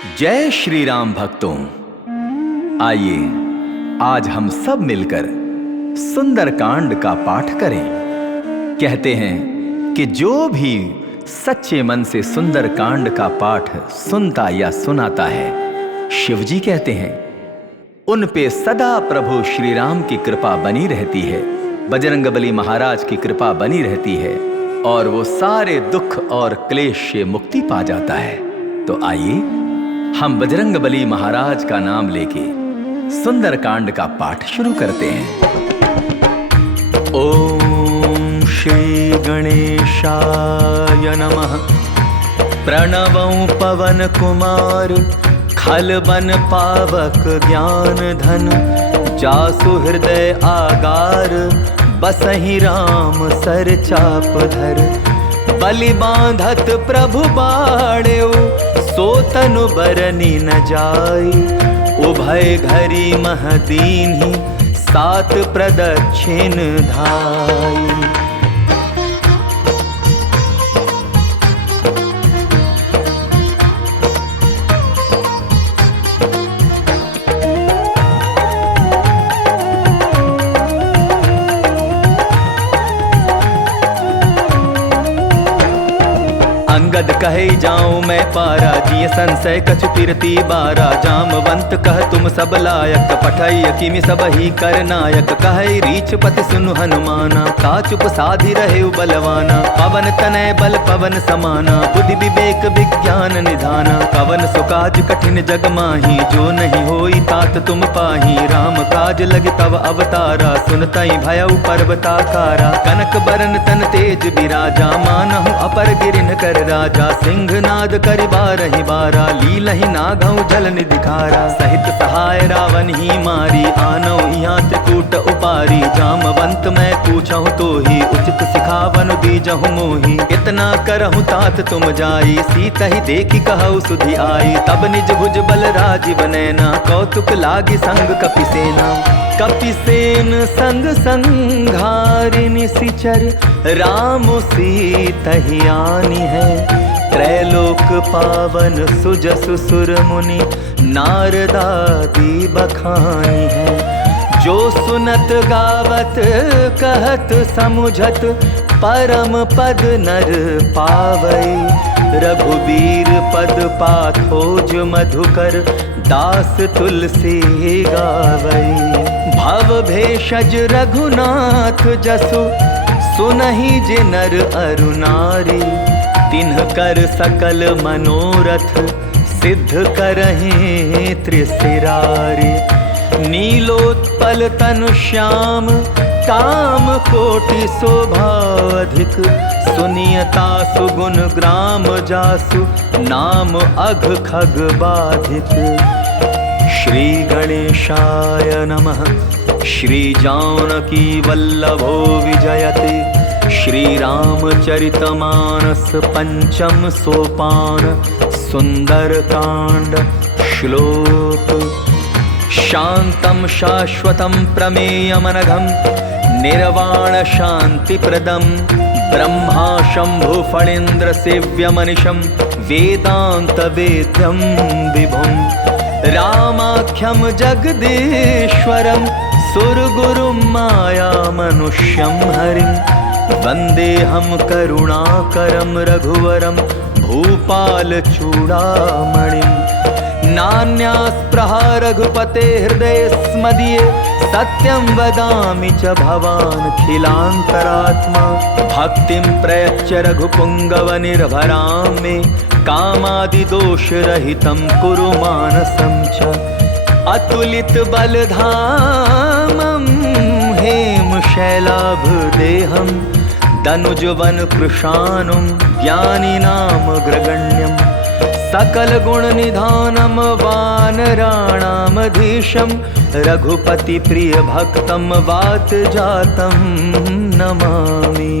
जय श्री राम भक्तों, आइए आज हम सब मिलकर सुंदरकांड का पाठ करें। कहते हैं कि जो भी सच्चे मन से सुंदरकांड का पाठ सुनता या सुनाता है, शिव जी कहते हैं उन पे सदा प्रभु श्री राम की कृपा बनी रहती है, बजरंगबली महाराज की कृपा बनी रहती है और वो सारे दुख और क्लेश से मुक्ति पा जाता है। तो आइए हम बजरंगबली महाराज का नाम लेके सुंदरकांड का पाठ शुरू करते हैं। ओम श्री गणेशाय नमः। प्रणवं पवन कुमार खलबन पावक ज्ञान धन, जासु हृदय आगार बसहि राम सर चाप धर। बलि बांधत प्रभु बाड़ेउ सो तनु बरनी न जाई, उभय घरी मह दीन्हि सात प्रदक्षिण धाई। अंगद कहे जाऊं मैं पारा, जिय संशय कछु कीर्ति बारा। जामवंत कह तुम सब लायक, पठई किमि सब ही कर नायक। कहे रीछ पति सुनु हनुमाना, का चुप साधि रहे बलवाना। पवन तनय बल पवन समाना, बुद्धि विवेक विज्ञान निधाना। पवन सुकाज कठिन जग माही, जो नहीं होई तात तुम पाही। राम काज लगे तव अवतारा, सुनतई भयउ पर्वताकारा। कनक बरन तन तेज बिराजा, मानहु अपर गिरिन कर राजा। सिंहनाद करि बारहि बारा, लीलहि नागहु जल निधिखारा। सहित सहाय रावण ही मारी, आनौ यहाँ त्रिकूट उपारी। जामवंत मैं पूछहु तो ही, उचित सिखावनु दीजहु मोही। इतना करहु तात तुम जाई, सीत ही देखी कहु सुधि आई। तब निज भुज बल राजीव नैना, कौतुक लागी संग कपिसेना। कपिसेन संग संघारि निशिचर, राम सीतहि आनी है। त्रैलोक पावन सुजसु सुर मुनि, नारदादि बखानी है। जो सुनत गावत कहत समुझत, परम पद नर पावई। रघुबीर पद पाथोज मधुकर, दास तुलसी गावई। भव भेषज रघुनाथ जसु, सुनहि जे नर अरु नारी। तिन्ह कर सकल मनोरथ, सिद्ध करहि त्रिशिरारी। नीलोत्पल तनु श्याम, काम कोटि शोभा अधिक। सुनियता सुगुण ग्राम जासु, नाम अघ खग बाधिक। श्री गणेशाय नमः। श्री जानकी वल्लभो विजयते, श्री रामचरितमानस पंचम सोपान। सुंदरकांड श्लोक। शांतं शाश्वतं प्रमेयमनघं, निर्वाण शांतिप्रदं। ब्रह्मा शंभु फणीन्द्र सेव्यमनिशं, वेदांत वेद्यं विभुं। रामाख्यं जगदीश्वरं, सुरगुरुं माया मनुष्यं हरिं। वन्देऽहं करुणाकरं रघुवरं, भूपाल चूड़ामणिं। नान्यास्पृहा रघुपते हृदये स्मदीये, सत्यं वदामि च भवान् खिलान्तरात्मा। भक्तिं प्रयच्छ रघुपुङ्गव निर्भरां मे, कामादिदोषरहितं कुरु मानसं च। अतुलित बलधामं हेम शैलाभदेहं, दनुजवन कृशानुं ज्ञानिनामग्रगण्यं। सकल गुण निधानं वानराणामधीशं, रघुपति प्रिय भक्तं वात जातं नमामि।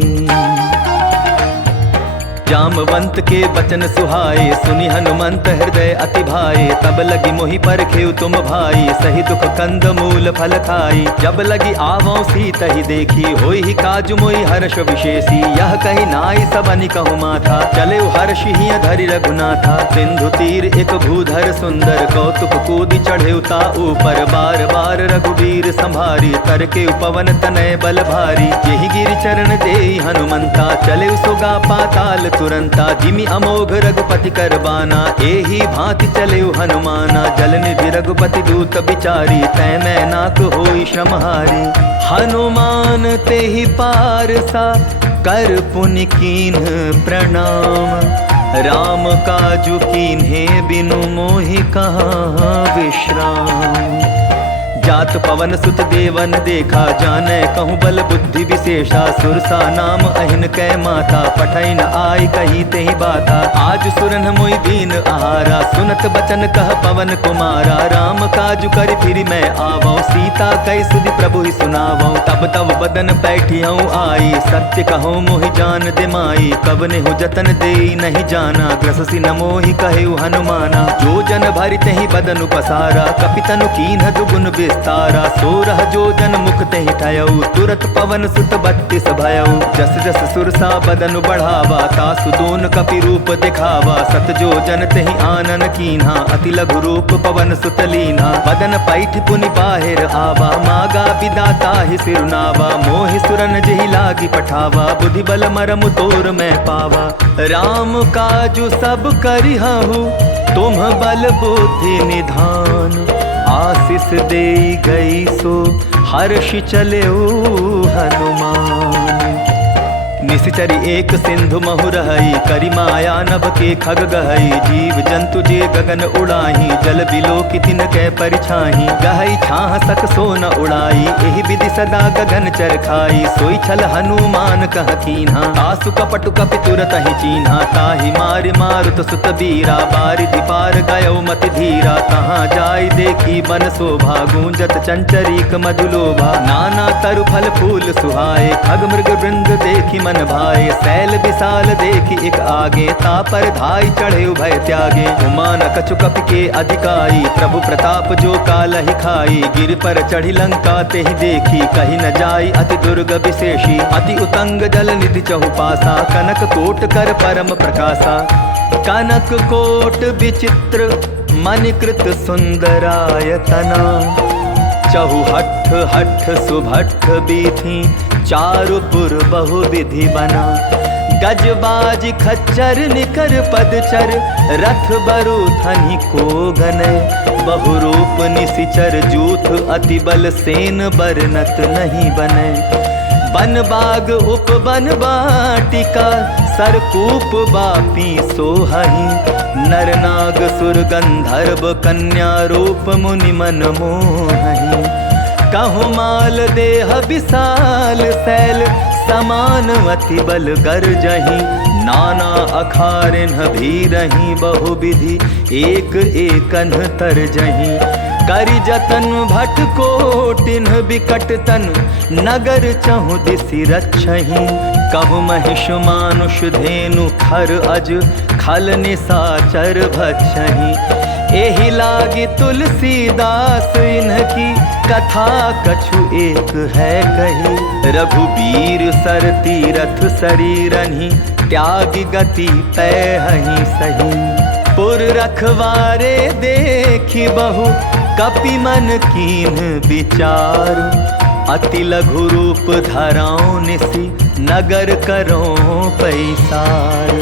जामवंत के बचन सुहाए, सुनि हनुमंत हृदय अति भाए। तब लगी मोहि परखेउ तुम भाई, सही दुख कंद मूल फल खाई। जब लगी आवों सीत ही देखी, होई ही काजु मोहि हर्ष विशेषी। यह कही नाई सबनि कहु माथा, चले हर्ष ही धरि रघुनाथा। सिंधु तीर एक भूधर सुंदर, कौतुक कूदि चढ़ेउता ऊपर। बार बार रघुबीर संभारी, तर के उपवन तनय बल भारी। यही गिरि चरण देई हनुमंता, चले सुगा पाताल तुरंता। जिमि अमोघ रघुपति कर बाना, एही भांति चले हनुमाना। जल निधि रघुपति दूत बिचारी, तै मैं नाक होई श्रमहारी। हनुमान तेहि पारसा, कर पुनि कीन्ह प्रणाम। राम काजु कीन्हे बिनु मोहि कहाँ विश्राम। जात पवन सुत देवन देखा, जाने कहूँ बल बुद्धि विशेषा। सुरसा नाम अहिन कै माता, पठै न आई कही तेहि बाता। आज सुरन मोहि दीन आहारा, सुनत बचन कह पवन कुमारा। राम काजु करि फिरि मैं आवौ, सीता कहि सुधि प्रभु ही सुनावौ। तब तब बदन पैठियौ आई, सत्य कहूँ मोहि जान दे माई। कब नेहु जतन देई नहीं जाना, ग्रससि न मोहि कहेउ हनुमाना। जो जन भरि तेहि बदनु पसारा, कपितनु कीन्ह दुगुन तारा। सोरह जो जन मुख तेहि ठयऊ, तुरत पवन सुत 32 भयऊ। जस जस सुरसा बदन बढ़ावा, तासु दोन कपि रूप दिखावा। सत जो जन तेहि आनन कीन्हा, अति लघु रूप पवन सुत लीन्हा। बदन पैठ पुनि बाहिर आवा, मागा बिदाता ही सिरुनावा। मोहि सुरन जेहि लागी पठावा, बुद्धि बल मरम तोर मैं पावा। राम काजु सब करिहु, तुम बल बुद्धि निधान। आशीष देई गई सो, हर्ष चलेऊ हनुमान। निशिचरी एक सिंधु महु रहई, करि माया नभ के खग गहई। जीव जंतु जे गगन उड़ाही, जल बिलो कि तिन कै परिछाही। गहई छाह सक सो न उड़ाई, एहि विधि सदा गगन चर खाई। सोई छल हनुमान कह कीन्हा, आसु कपटु कपि तुरत ही चीन्हा। ताहि मारि मारुत सुत बीरा, बारिधि पार गयो मति धीरा। तहाँ जाय देखी बन शोभा, गूंजत चंचरीक मधुलोभा। नाना तरु फल फूल सुहाए, खग मृग वृंद देखी मन भाए। सैल विशाल देखी एक आगे, तापर धाई चढ़े भय त्यागे। उमान कछु कपि के अधिकारी, प्रभु प्रताप जो कालहि खाई। गिर पर चढ़ी लंका तेहि देखी, कही न जाई अति दुर्ग विशेषी। अति उतंग जल निधि चहुपासा, कनक कोट कर परम प्रकाशा। कनक कोट विचित्र मणिकृत सुंदरायतना। चहुहठ हठ सुभठ बीथी, चारुपुर बहु विधि बना। गजबाज खच्चर निकर पदचर, रथ बरु थनि को गनय। बहुरूप निशिचर जूथ, अति बल सेन बरनत नहीं बनय। बन बाग उपवन वाटिका, सरकूप बापी सोहहि। नर नाग सुर गंधर्व, कन्या रूप मुनि मन मोहहि। कहु माल देह विशाल शैल, समान अति बल गर्जहि। नाना अखारिन भीरहि, बहु विधि एक एकन तरजहि। करि जतन भट कोटिन बिकट तन, नगर चहु दिसि रक्षहि। कहु महिष मानुष धेनु, खर अज खल निसाचर भक्षहि। एहि लागी तुलसीदास इन्हकी, कथा कछु एक है कही। रघुबीर सर तीरथ शरीरहि, त्यागी गति पैहि सही। पुर रखवारे देखी बहु, कपि मन कीन्ह विचार। अति लघु रूप धराओ निसि, नगर करो पैसार।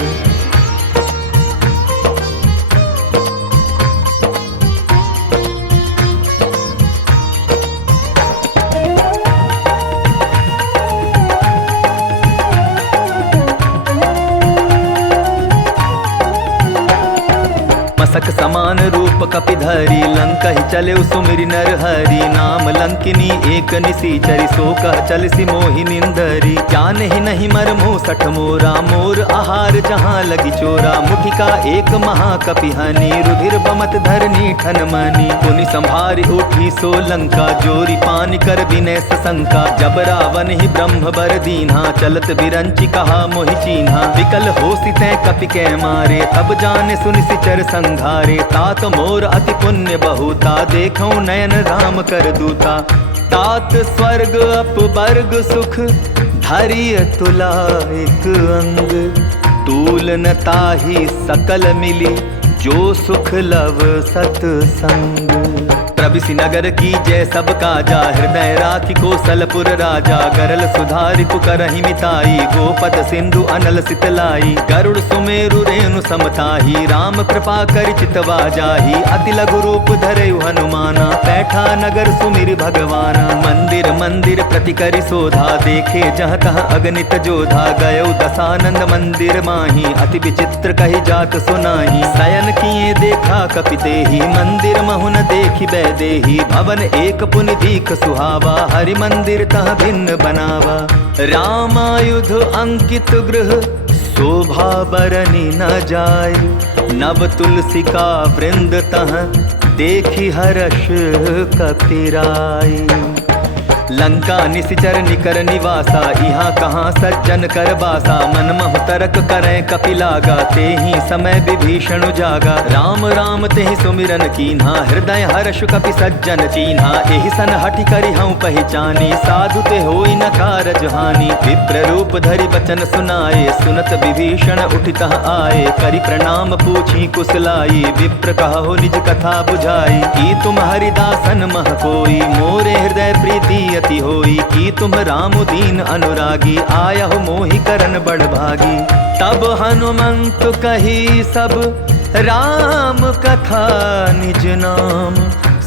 मसक समान रूप कपिधरी लंका ही चले सुमिरि नर हरि नाम लंकिनी एक निसीचरी सो कह चलसी मोहि निंदरी जान ही नहीं मर मुँह सठ मोरा मोर आहार जहाँ लगी चोरा मुठिका एक महाकपि हनि रुधिर बमत धरनी ठन मनी पुनि संभारी उठी सो लंका जोरी पानी कर विनय सशंका जब रावण ही ब्रह्म बर दीन्हा चलत बिरंची कहा मोहि चीन्हा विकल हो सितै कपि कै मारे तब जाने सुनि सिचर संघारे तात मोर अति पुण्य बहुता देखौ नयन राम कर दूता तात स्वर्ग अपवर्ग सुख धरिय तुला एक अंग तूल न ताहि सकल मिली जो सुख लव सतसंग प्रभिसि नगर की जय सब काजा हृदय राखी कौशलपुर राजा गरल सुधारि पुकरहि मिताई गोपत सिंधु अनल सितलाई गरुड़ सुमेरु रेणु समताही राम कृपा करि चितवा जाही अति लघु रूप धरयु हनुमाना बैठा नगर सुमिरि भगवाना मंदिर मंदिर प्रति करि शोधा देखे जह तह अगणित जोधा गयौ दसानंद मंदिर माही अति विचित्र कहि जात सुनाही शयन किए देखा कपितेहि मंदिर महुन देखि देही भवन एक पुनि दीख सुहावा हरि मंदिर तह भिन्न बनावा रामायुध अंकित गृह शोभा बरनी न जाय नव तुलसी का वृंद तह देखी हर्ष कपिराई लंका निसिचर निकर निवासा यहाँ कहाँ सज्जन कर बासा मन महु तरक करें कपिलागा ते ही समय विभीषण जागा राम राम ते ही सुमिरन कीन्हा हृदय हर्ष कपि सज्जन चीन्हा एहि सन हठि करि हूँ पहचानी साधु ते होई न कारज हानि विप्र रूप धरि बचन सुनाए सुनत विभीषण उठितः आए करि प्रणाम पूछी कुशलाई विप्र कहो निज कथा बुझाई की तुम हरिदासन मह कोई मोरे हृदय प्रीति अति होई की तुम राम दीन अनुरागी आया हो मोहि करन बड़ भागी तब हनुमंत कही सब राम कथा निज नाम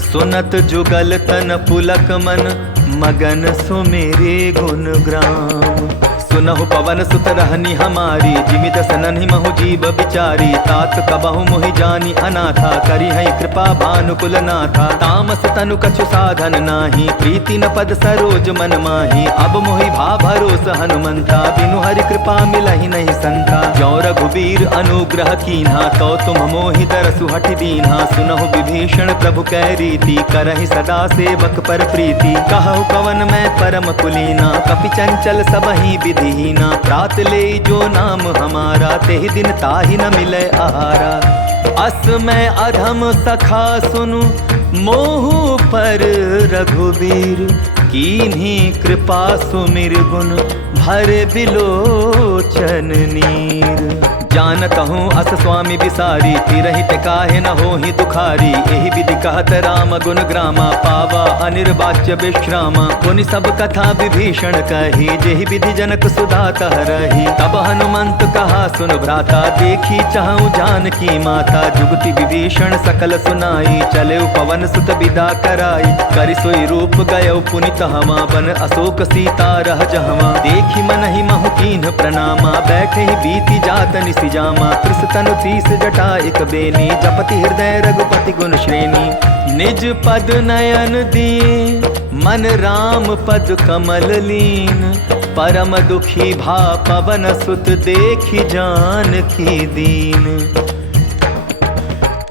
सुनत जुगल तन पुलक मन मगन सुमेरे गुण ग्राम सुनहु पवन सुत रहनी हमारी जिमित सनहि महु जीव बिचारी तात कबहु मोहि जानी अनाथा करी है कृपा भानुकुल नाथा तामस तनु कछु साधन नाही प्रीति न पद सरोज मन माही अब मोहि भा भरोस हनुमंता बिनु हरि कृपा मिलहि नहीं संता जो रघुबीर अनुग्रह कीन्हा तो तुम मोहि दरसु हठि दीन्हा सुनहु विभीषण प्रभु कै रीति करहि सदा सेवक पर प्रीति कहु कवन मैं परम कुलीना कपि चंचल सबहि विधिहीना प्रात ले जो नाम हमारा तेहि दिन ताहि न मिले आहारा अस मैं अधम सखा सुनु मोहु पर रघुबीर कीन्ही कृपा सुमिर गुण भरे बिलोचन नीर जानत हूँ अस स्वामी बिसारी तिरहित काहे न होहि दुखारी एहि विधि कहत राम गुण ग्रामा पावा अनिर्वाच्य विश्रामा पुनि सब कथा विभीषण कही जेहि विधि जनक सुधा तह रही तब हनुमंत कहा सुन भ्राता देखी चाहूँ जानकी माता जुगति विभीषण सकल सुनाई चले पवन सुत विदा कराई करि सोई रूप गयो पुनि तहवा बन अशोक सीता रह जहवा देखी मन ही महु कीन्ह प्रणामा बैठे ही बीती जात जामा कृष तनु तीस जटा एक बेनी जपति हृदय रघुपति गुण श्रेणी निज पद नयन दिए मन राम पद कमल लीन परम दुखी भा पवन सुत देखी जानकी दीन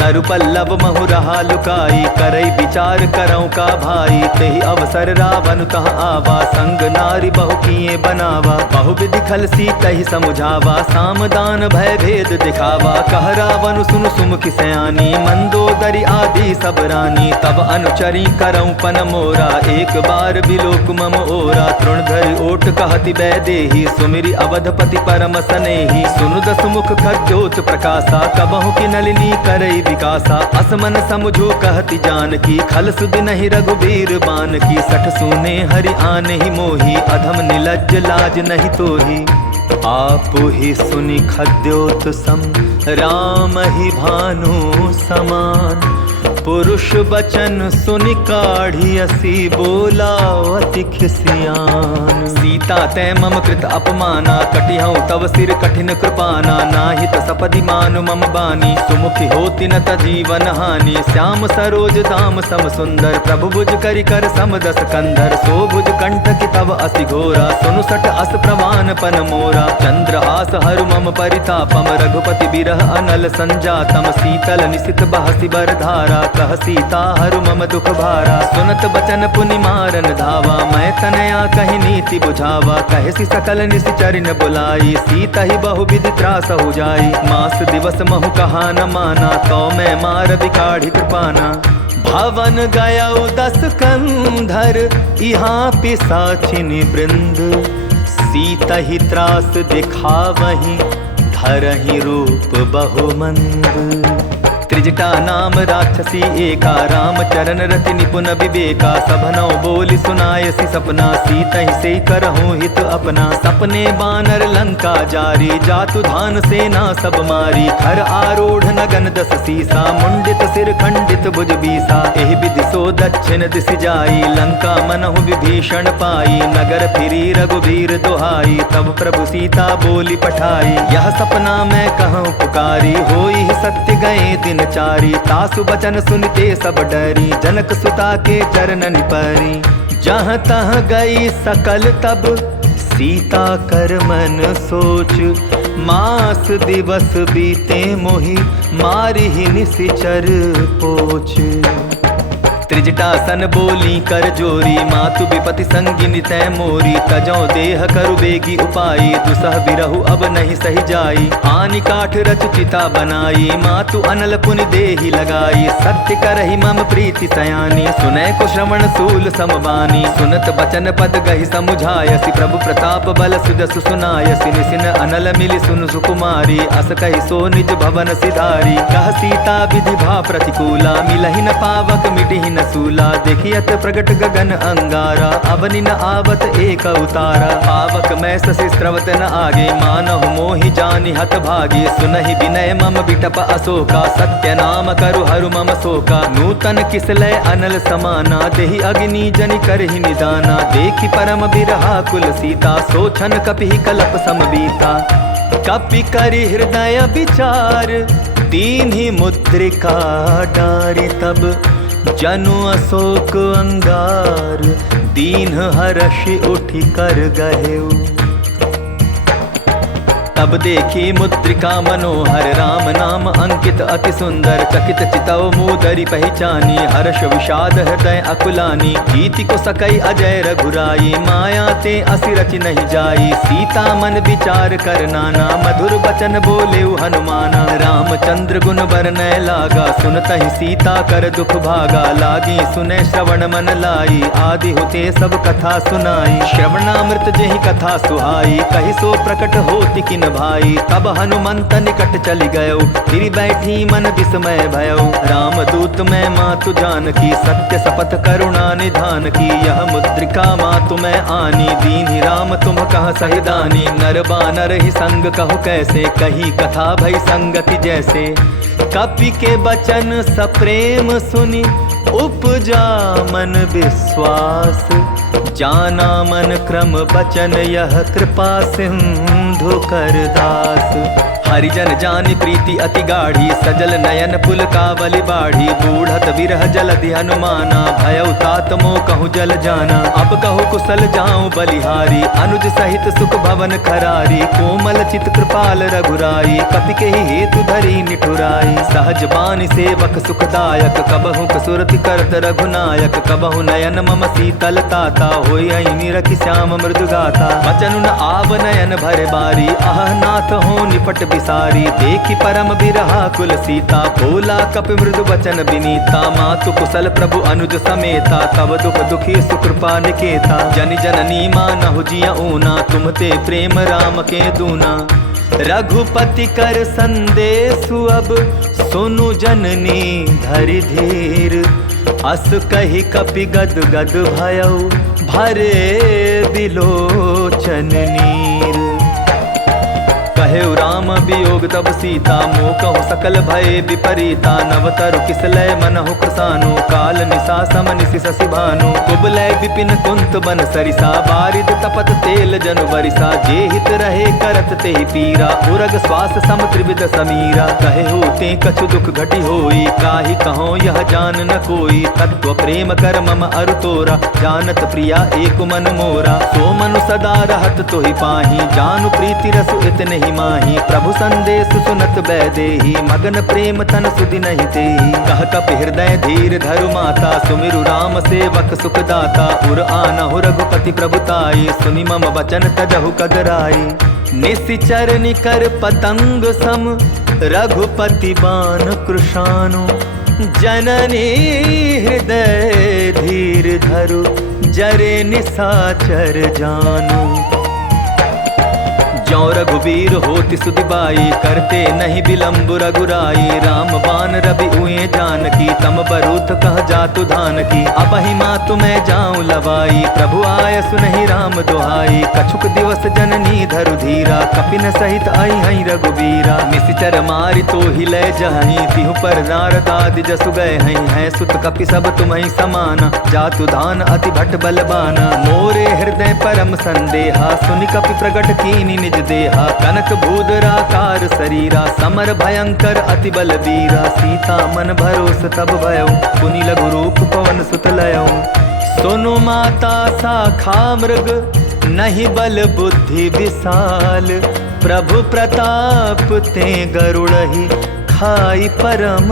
तरु पल्लव महु रहा लुकाई करई विचार करौ का भाई तेहि अवसर रावण तह आवा संग नारी बहु किए बनावा बहु विधि खल सीतहि समुझावा सामदान भय भेद दिखावा कह रावण सुन सुमुखि सयानी मंदोदरी आदि सब रानी तब अनुचरी करौ पन मोरा एक बार बिलोक मम ओरा तृणधरि ओट कहति बैदेही सुमिरि अवधपति परम सनेही सुनु दस मुख खद्योत प्रकाशा कबहु की नलिनी करई विकासा असमन समझो कहति जानकी खल सुध नहीं रघुबीर बान की सठ सुने हरि आने ही मोही अधम निलज्ज लाज नहीं तोही आप ही सुनि खद्योत सम राम ही भानु समान पुरुष बचन सुनि काढ़ी असी बोला अति खिसियान। सीता तै मम कृत अपमाना कटिहऊँ तव सिर कठिन कृपाना। नाहित सपदि मानु मम बानी सुमुखी होति न तजीवन हानि। श्याम सरोज दाम सम सुंदर प्रभु भुज करि कर सम दस कंधर। सो भुज कंठ की तव अति घोरा सुनु सट अस प्रवान पन मोरा। चंद्रहास हरु मम परितापम रघुपति बिरह अनल संजातम। शीतल निशित बहसी बर धारा कह सीता हरु मम दुख भारा। सुनत बचन पुनि मारन धावा मैं तनया कहि नीति बुझावा। कहसी सकल निशिचरि न बुलाई सीता ही बहु विधि त्रास हो जाई। मास दिवस महु कहा न माना तो मैं मार बिकाढ़ी कृपाना। भवन गया 10 कंधर यहाँ पिसाचिनी वृंद। सीता ही त्रास दिखावहीं धरहि रूप बहुमंद। त्रिजटा नाम राक्षसी एका रामचरण रति निपुण विवेका। सभनौ बोली सुनायसी सपना सीता ही से करहूँ हित अपना। सपने बानर लंका जारी जातु धान सेना सब मारी। खर आरूढ़ नगन 10 सीसा मुंडित सिर खंडित भुज बीसा। एहि विधि सो दक्षिण दिशि जाई लंका मनहु विभीषण पाई। नगर फिरी रघुबीर दुहाई तब प्रभु सीता बोली पठाई। यह सपना मैं कहूँ पुकारी होई सत्य गए दिन चारी। तासु बचन सुनते सब डरी जनक सुता के चरणन परी। जहाँ तहाँ गई सकल तब सीता कर मन सोच। मास दिवस बीते मोहि मारी ही निशिचर पोछ। त्रिजटासन बोली कर जोरी मातु विपति संगिनी तै मोरी। तजौ देह करु बेगी उपाई दुसह बिरहु अब नहीं सही जाई। आनि काठ रच चिता बनाई मातु अनल पुनि देहि लगाई। सत्य करहि मम प्रीति सयानी सुनै को श्रवण सूल समबानी। सुनत बचन पद गहि समुझायसि प्रभु प्रताप बल सुजसु सुनायसि। निसिन अनल मिलि सुन सुकुमारी अस कहि सो निज भवन सिधारी। कह सीता विधि भा प्रतिकूला मिलहि न पावक मिटिहि सूला। देखियत प्रगट गगन अंगारा अवनि न आवत एक उतारा। पावक मैं ससि स्रवत न आगे मानहु मोहि जानि हत भागी। सुनहि विनय मम बिटप अशोका सत्य नाम करु हरु मम शोका। नूतन किसलय अनल समाना देहि अग्नि जनि करहि निदाना। देखि परम बिरहा कुल सीता सोचन कपिहि कलप समबीता। कपि करि हृदय विचार दीन्हि मुद्रिका डारि। तब जनु अशोक अंगार दीन हर्षि उठि कर गहेउ। तब देखी मुद्रिका मनोहर राम नाम अंकित अति सुंदर। चकित चितव मूदरि पहचानी हर्ष विषाद हृदय अकुलानी। कीति को सकई अजय रघुराई माया ते असि रचि नहीं जाई। सीता मन विचार कर नाना मधुर बचन बोले हनुमाना। रामचंद्र गुण बरनय लागा सुनतहि सीता कर दुख भागा। लागी सुने श्रवण मन लाई आदि होते सब कथा सुनाई। श्रवणामृत जेहि कथा सुहाई कहि सो प्रकट होति किन भाई। तब हनुमंत निकट चली गयो फिर बैठी मन विस्मय भयो। राम दूत मैं मातु जानकी सत्य सपथ करुणा निधान की। यह मुद्रिका मातु मैं आनी दीन्हि राम तुम कह सहि दानी। नर बानर ही संग कहु कैसे कही कथा भई संगति जैसे। कपि के बचन सप्रेम सुनि उपजा मन विश्वास। जाना मन क्रम बचन यह कृपा सिंधु कर दास। हरिजन जानि प्रीति अति गाढ़ी सजल नयन पुल कावली बाढ़ी। बूढ़त विरह जलधि हनुमाना भयउ तात मोह कहूँ जल जाना। अब कहूँ कुशल जाऊँ बलिहारी अनुज सहित सुख भवन खरारी। कोमल चित कृपाल रघुराई कपि के ही हेतु धरी निठुराई। सहज बानी सेवक सुखदायक कबहु कसुरति करत रघुनायक। कबहु नयन मम शीतल ताता होई निरखि श्याम मृदु गाथा। बचन न आव नयन भरे बारी आह नाथ हो निपट सारी। देखी परम बिरहा कुल सीता भोला कपि मृदु बचन बिनीता। मातु कुशल प्रभु अनुज समेता तब दुख दुखी सुकृपा निकेता। जनि जननी मानहु जिया ऊना तुम ते प्रेम राम के दूना। रघुपति कर संदेशु अब सुनु जननी धरि धीर। अस कहि कपि गद गद भयउ भरे बिलोचन नीर। कहे राम वियोग तब सीता, मोह कहु सकल भय विपरीता। नवतरु किसलय मनहु कृसानु, काल निशा सम निशि शशि भानु। कुबलय विपिन कुंत बन सरिसा, बारिद तपत तेल जनु बरिसा। जे हित रहे करत तेहि पीरा, उरग श्वास सम त्रिविध समीरा। कहे होते कछु दुख घटी होई, काहि कहो यह जान न कोई। तत्व प्रेम कर मम अरु तोरा, जानत प्रिया एक मन मोरा। सो मनु सदा रहत तोहि पाही, जानु प्रीति रसु इतने ही माही। प्रभु संदेश सुनत बैदेही, मगन प्रेम तन सुधि नहीं तेही। कह कपि हृदय धीर धरु माता, सुमिरु राम सेवक सुख दाता। उर आनहु रघुपति प्रभुताई, सुनि मम वचन तजहु कदराई। निशिचर निकर पतंग सम, रघुपति बान कृशानु। जननी हृदय धीर धरु, जरे निशाचर जानु। ज्यों रघुबीर होति सुधिबाई, करते नहीं विलम्ब रघुराई। राम बान रवि उए जानकी, तम बरूथ कह जातु धान की। अबहि मातु मैं जाऊं लवाई, प्रभु आय सुनहि राम दुहाई। कछुक दिवस जननी धरु धीरा, कपिन सहित आई हई रघुबीरा। निशिचर मारि तो ही लय जहई, तिहु पर नारद आदि जसु गए हई। है सुत कपि सब तुम्हि समाना, जातु धान अति भट बलबाना। मोरे हृदय परम संदेहा, सुनि कपि प्रगट कीनि निज देहा। कनक भूधराकार शरीरा, समर भयंकर अति बलबीरा। सीता मन भरोस तब भयउ, पुनि लघु रूप पवन सुत लयउ। सुनु माता शाखा मृग, नहीं बल बुद्धि विशाल। प्रभु प्रताप ते गरुड़हि, खाई परम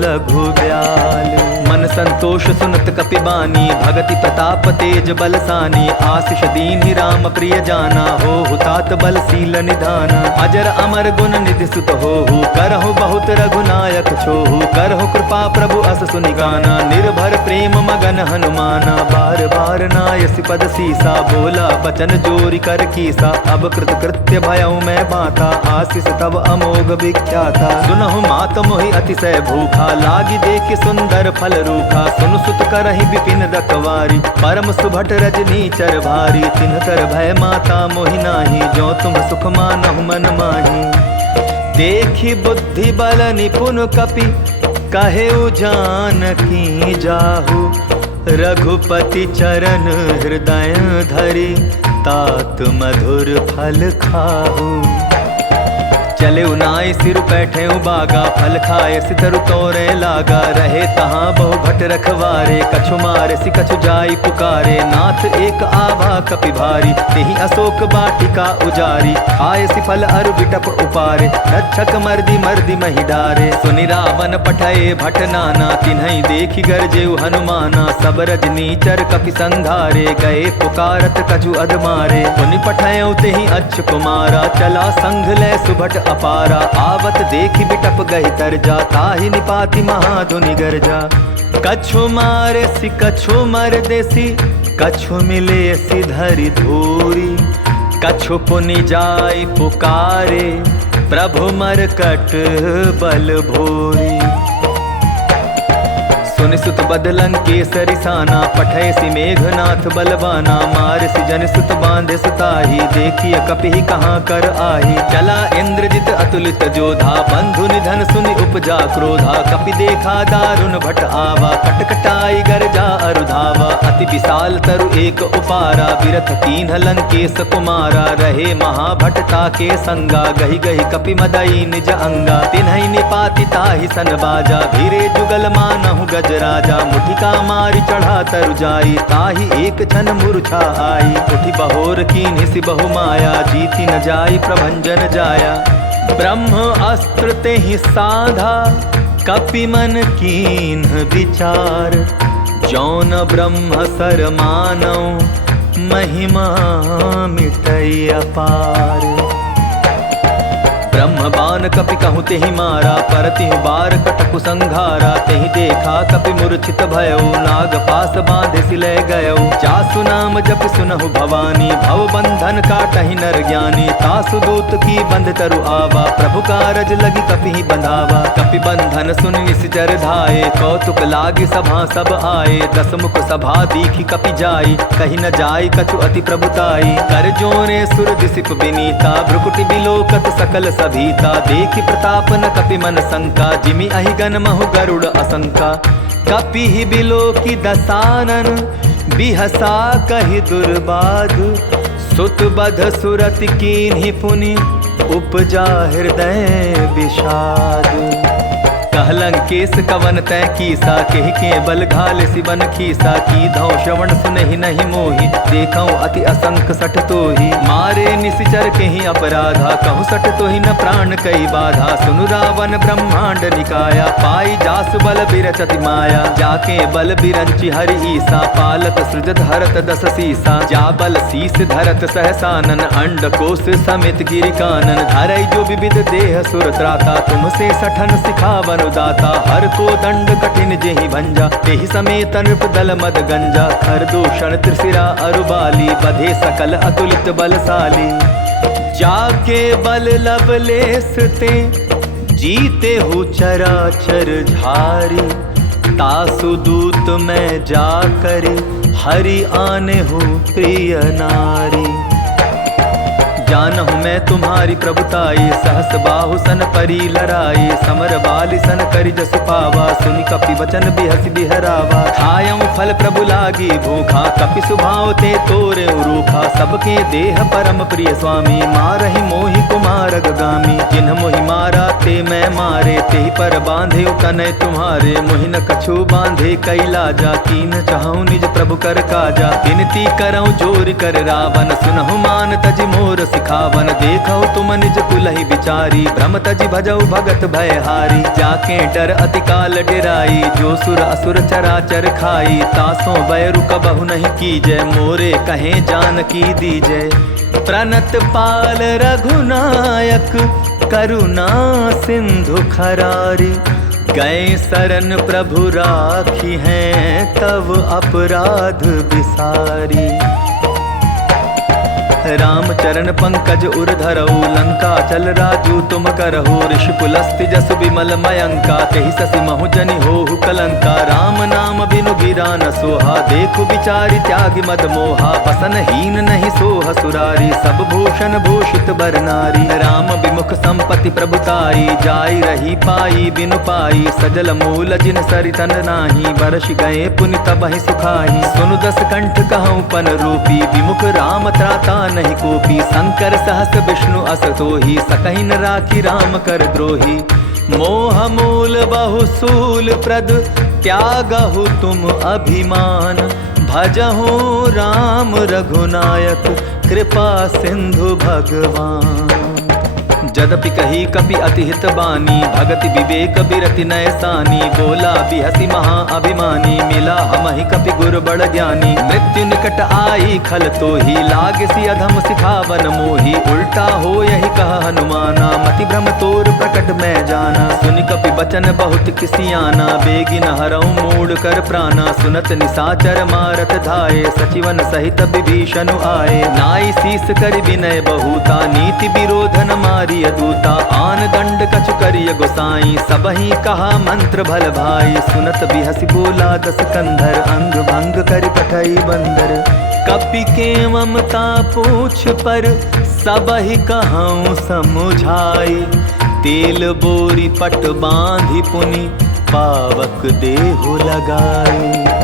लघु ब्याल। मन संतोष सुनत कपि बानी, भगति प्रताप तेज बलसानी। आशीष दीन्हि राम प्रिय जाना, हो हुतात बलशील निधाना। अजर अमर गुण निधि सुत होहु, करहु बहुत रघुनायक छोहु। करहु कृपा प्रभु अस सुनि गाना, निर्भर प्रेम मगन हनुमाना। बार बार नायसि पद सीसा, बोला बचन जोरि कर कीसा। अब कृत कृत्य भयउ मैं बाता, आशीष तब अमोघ विख्याता। सुनहु मात मोहि अतिशय भूखा, लागी देखि सुंदर फल रूखा। सुनु सुत करहि विपिन रखवारी, परम सुभट रजनी चर भारी। तिन्हकर भय माता मोहि नाही, जो तुम सुख मानहु मन माही। देखि बुद्धि बल निपुन कपि, कहेउ जानकी जाहु। रघुपति चरण हृदय धरि, तात मधुर फल खाहु। चले उनाई सिर बैठे बागा, फल खाए सितरु तोरे लागा। रहे तहाँ बहु भट रखवारे, कछु मारे सि कछु जाई पुकारे। नाथ एक आभा कपि भारी, तेहि अशोक बाटिका उजारी। खाए सि फल अरु बिटप उपारे, रक्षक मर्दी मर्दी महि डारे। सुनि रावण पठये भट नाना, तिन्हई देखि गरजेउ हनुमाना। सब रजनीचर कपि संघारे, गए पुकारत कछु अधमारे। पुनि पठयउ तेहि अच्छ कुमारा, चला संघ लय सुभट अपारा। आवत देखि बिटप गहि तरजा, ताहि निपाति महाधुनि गरजा। कछु मारे सि कछु मर देसी, कछु मिले सि धरि धूरी। कछु पुनि जाय पुकारे, प्रभु मरकट बल भोरी। सुनि सुत बदलन केसरि साना, पठय सि मेघनाथ बलवाना। मार सि जन सुत बांधे सुताही, देखिए कपिहि कहाँ कर आही। चला इंद्रजित अतुलित जोधा, बंधु निधन सुनि उपजा क्रोधा। कपि देखा दारुण भट आवा, कटकटाई गरजा अरुधावा। अति विशाल तरु एक उपारा, बिरथ कीन्ह लंकेश कुमारा। रहे महाभटता के संगा, गहि गहि कपि मदई निज अंगा। तिन्हई निपाति ताहि सन बाजा, भीरे जुगल मानहु गज राजा। मुठिका मारि चढ़ा तरु जाई, ताहि एक क्षण मूर्छा आई। उठि बहोर कीन्हि सि बहु माया, जीति न जाई प्रभंजन जाया। ब्रह्म अस्त्र तेहि साधा, कपि मन कीन्ह विचार। जौन ब्रह्म सर मानौ, महिमा मिटै अपार। ब्रह्म ब्रह्मबान कपि कहूँ तेहि मारा, परतिहु बार कटकु संघारा। तेहि देखा कपि मूर्छित भयो, नाग पास बांधे सिले गयो। जासु नाम जपि सुनहु भवानी, भव बंधन काटहि नर ज्ञानी। तासु दूत की बंध तरु आवा, प्रभु कारज लगी कपि ही बंधावा। कपि बंधन सुन निश्चर धाये, कौतुक लागी सभा सब आए। दस मुख सभा दीखी कपि जाई, कही न जाई कछु अति प्रभुताई। कर जोरे सुर दिसिप विनीता, भ्रुकुटि बिलोकत सकल सभीता। देखि प्रताप न कपि मन शंका, जिमि अहिगन महु गरुड़ असंका। कपि ही बिलोकि दसानन, बिहसा कहि दुर्बाधु। सुत बध सुरति कीन्हि पुनि, उपजा हृदय विषाद। कहलंग केस कवन तै कीसा, केहि के बल घाल सिवन खीसा। की धौ श्रवण सुनहि नहीं मोहि, देखौ अति असंक सठ तोहि। मारे निशिचर केहि अपराधा, कहु सठ तोहि न प्राण कई बाधा। सुनु रावण ब्रह्मांड निकाया, पाई जासु बल बिरचति माया। जाके बल बिरंचि हरि ईसा, पालत सृजत हरत दस सीसा। जा बल शीस धरत सहसानन, अंड कोश समेत गिरि कानन। धरई जो विविध देह सुर त्राता, तुमसे सठन सिखावन दाता। हर को दंड कठिन जेहि भंजा, तेहि समेत नृप दल मद गंजा। खर दूषण त्रिशिरा अरुबाली, बधे सकल अतुलित बलशाली। जाके बल लवलेस ते, जीते हु चराचर झारी। तासु दूत में जाकर, हरि आने हो प्रिय नारी। जानहु मैं तुम्हारी प्रभुताई, सहस बाहु सन परी लराई। समर बाली सन करि जसु पावा, सुनि कपि वचन बिहसि बिहरावा। खायऊ फल प्रभु लागी भूखा, कपि सुभाव ते तोरे रूखा। सबके देह परम प्रिय स्वामी, मारहि मोहि कुमार गामी। जिन्ह मोहि मारा ते मैं मारे, तेहि पर बांधे कनय तुम्हारे। मोहि न कछु बांधे कैला जा, कीन चाहूँ निज प्रभु कर काजा। विनती करऊँ जोर कर रावण, सुनहु मान तजि मोर खावन। देखो तुम निज कुलहि विचारी, भ्रम तजि भजऊ भगत भयहारी। जाके डर अति काल डेराई, जो सुर असुर चराचर खाई। तासों बैरु कबहु नहीं कीजय, मोरे कहे जानकी दीजय। प्रणत पाल रघुनायक, करुणा सिंधु खरारी। गए शरण प्रभु राखी हैं, तब अपराध विसारी। राम चरण पंकज उर धरऊ, लंका चल राजू तुम करहु। ऋषि पुलस्ति जसु विमल मयंका, तेहि ससि महु जनि होहु कलंका। राम नाम बिनु गिरा न सोहा, देखु विचारि त्यागि मद मोहा। बसन हीन नहीं सोह सुरारी, सब भूषण भूषित बर नारी। राम विमुख संपत्ति प्रभुताई, जाई रही पाई बिनु पाई। सजल मूल जिन सरितन नाही, बरस गए पुनि तबहि सुखाई। सुनु दस कंठ कहूँ पन रूपी, विमुख राम त्राता नहीं कोपी। शंकर सहस विष्णु असतोहि, सकहि न राखी राम कर द्रोही। मोह मूल बहु सूल प्रद, त्यागहु तुम अभिमान। भजहु राम रघुनायक, कृपा सिंधु भगवान। जदपि कही कपि अति हित बानी, भगति विवेक बिरति नयसानी। बोला बिहसी महा अभिमानी, मिला हमहि कपि गुर बड़ ज्ञानी। मृत्यु निकट आई खल तोहि, लागसी अधम सिखावन मोहि। उल्टा हो यही कह हनुमाना, मति भ्रम तोर प्रकट मैं जाना। सुनि कपि बचन बहुत किसियाना, बेगिन हरऊँ मूढ़ कर प्राणा। सुनत निसाचर मारत धाये, सचिवन सहित विभीषण आए। नाई शीस कर विनय बहुता, नीति विरोधन मारी दूता। आन दंड कछु करिय गोसाई, सबहि कहा मंत्र भल भाई। सुनत बिहसी बोला दस कंधर, अंग भंग कर पठई बंदर। कपि के ममता पूछ पर, सबहि कहूँ समुझाई। तेल बोरी पट बांधि पुनि, पावक देहु लगाई।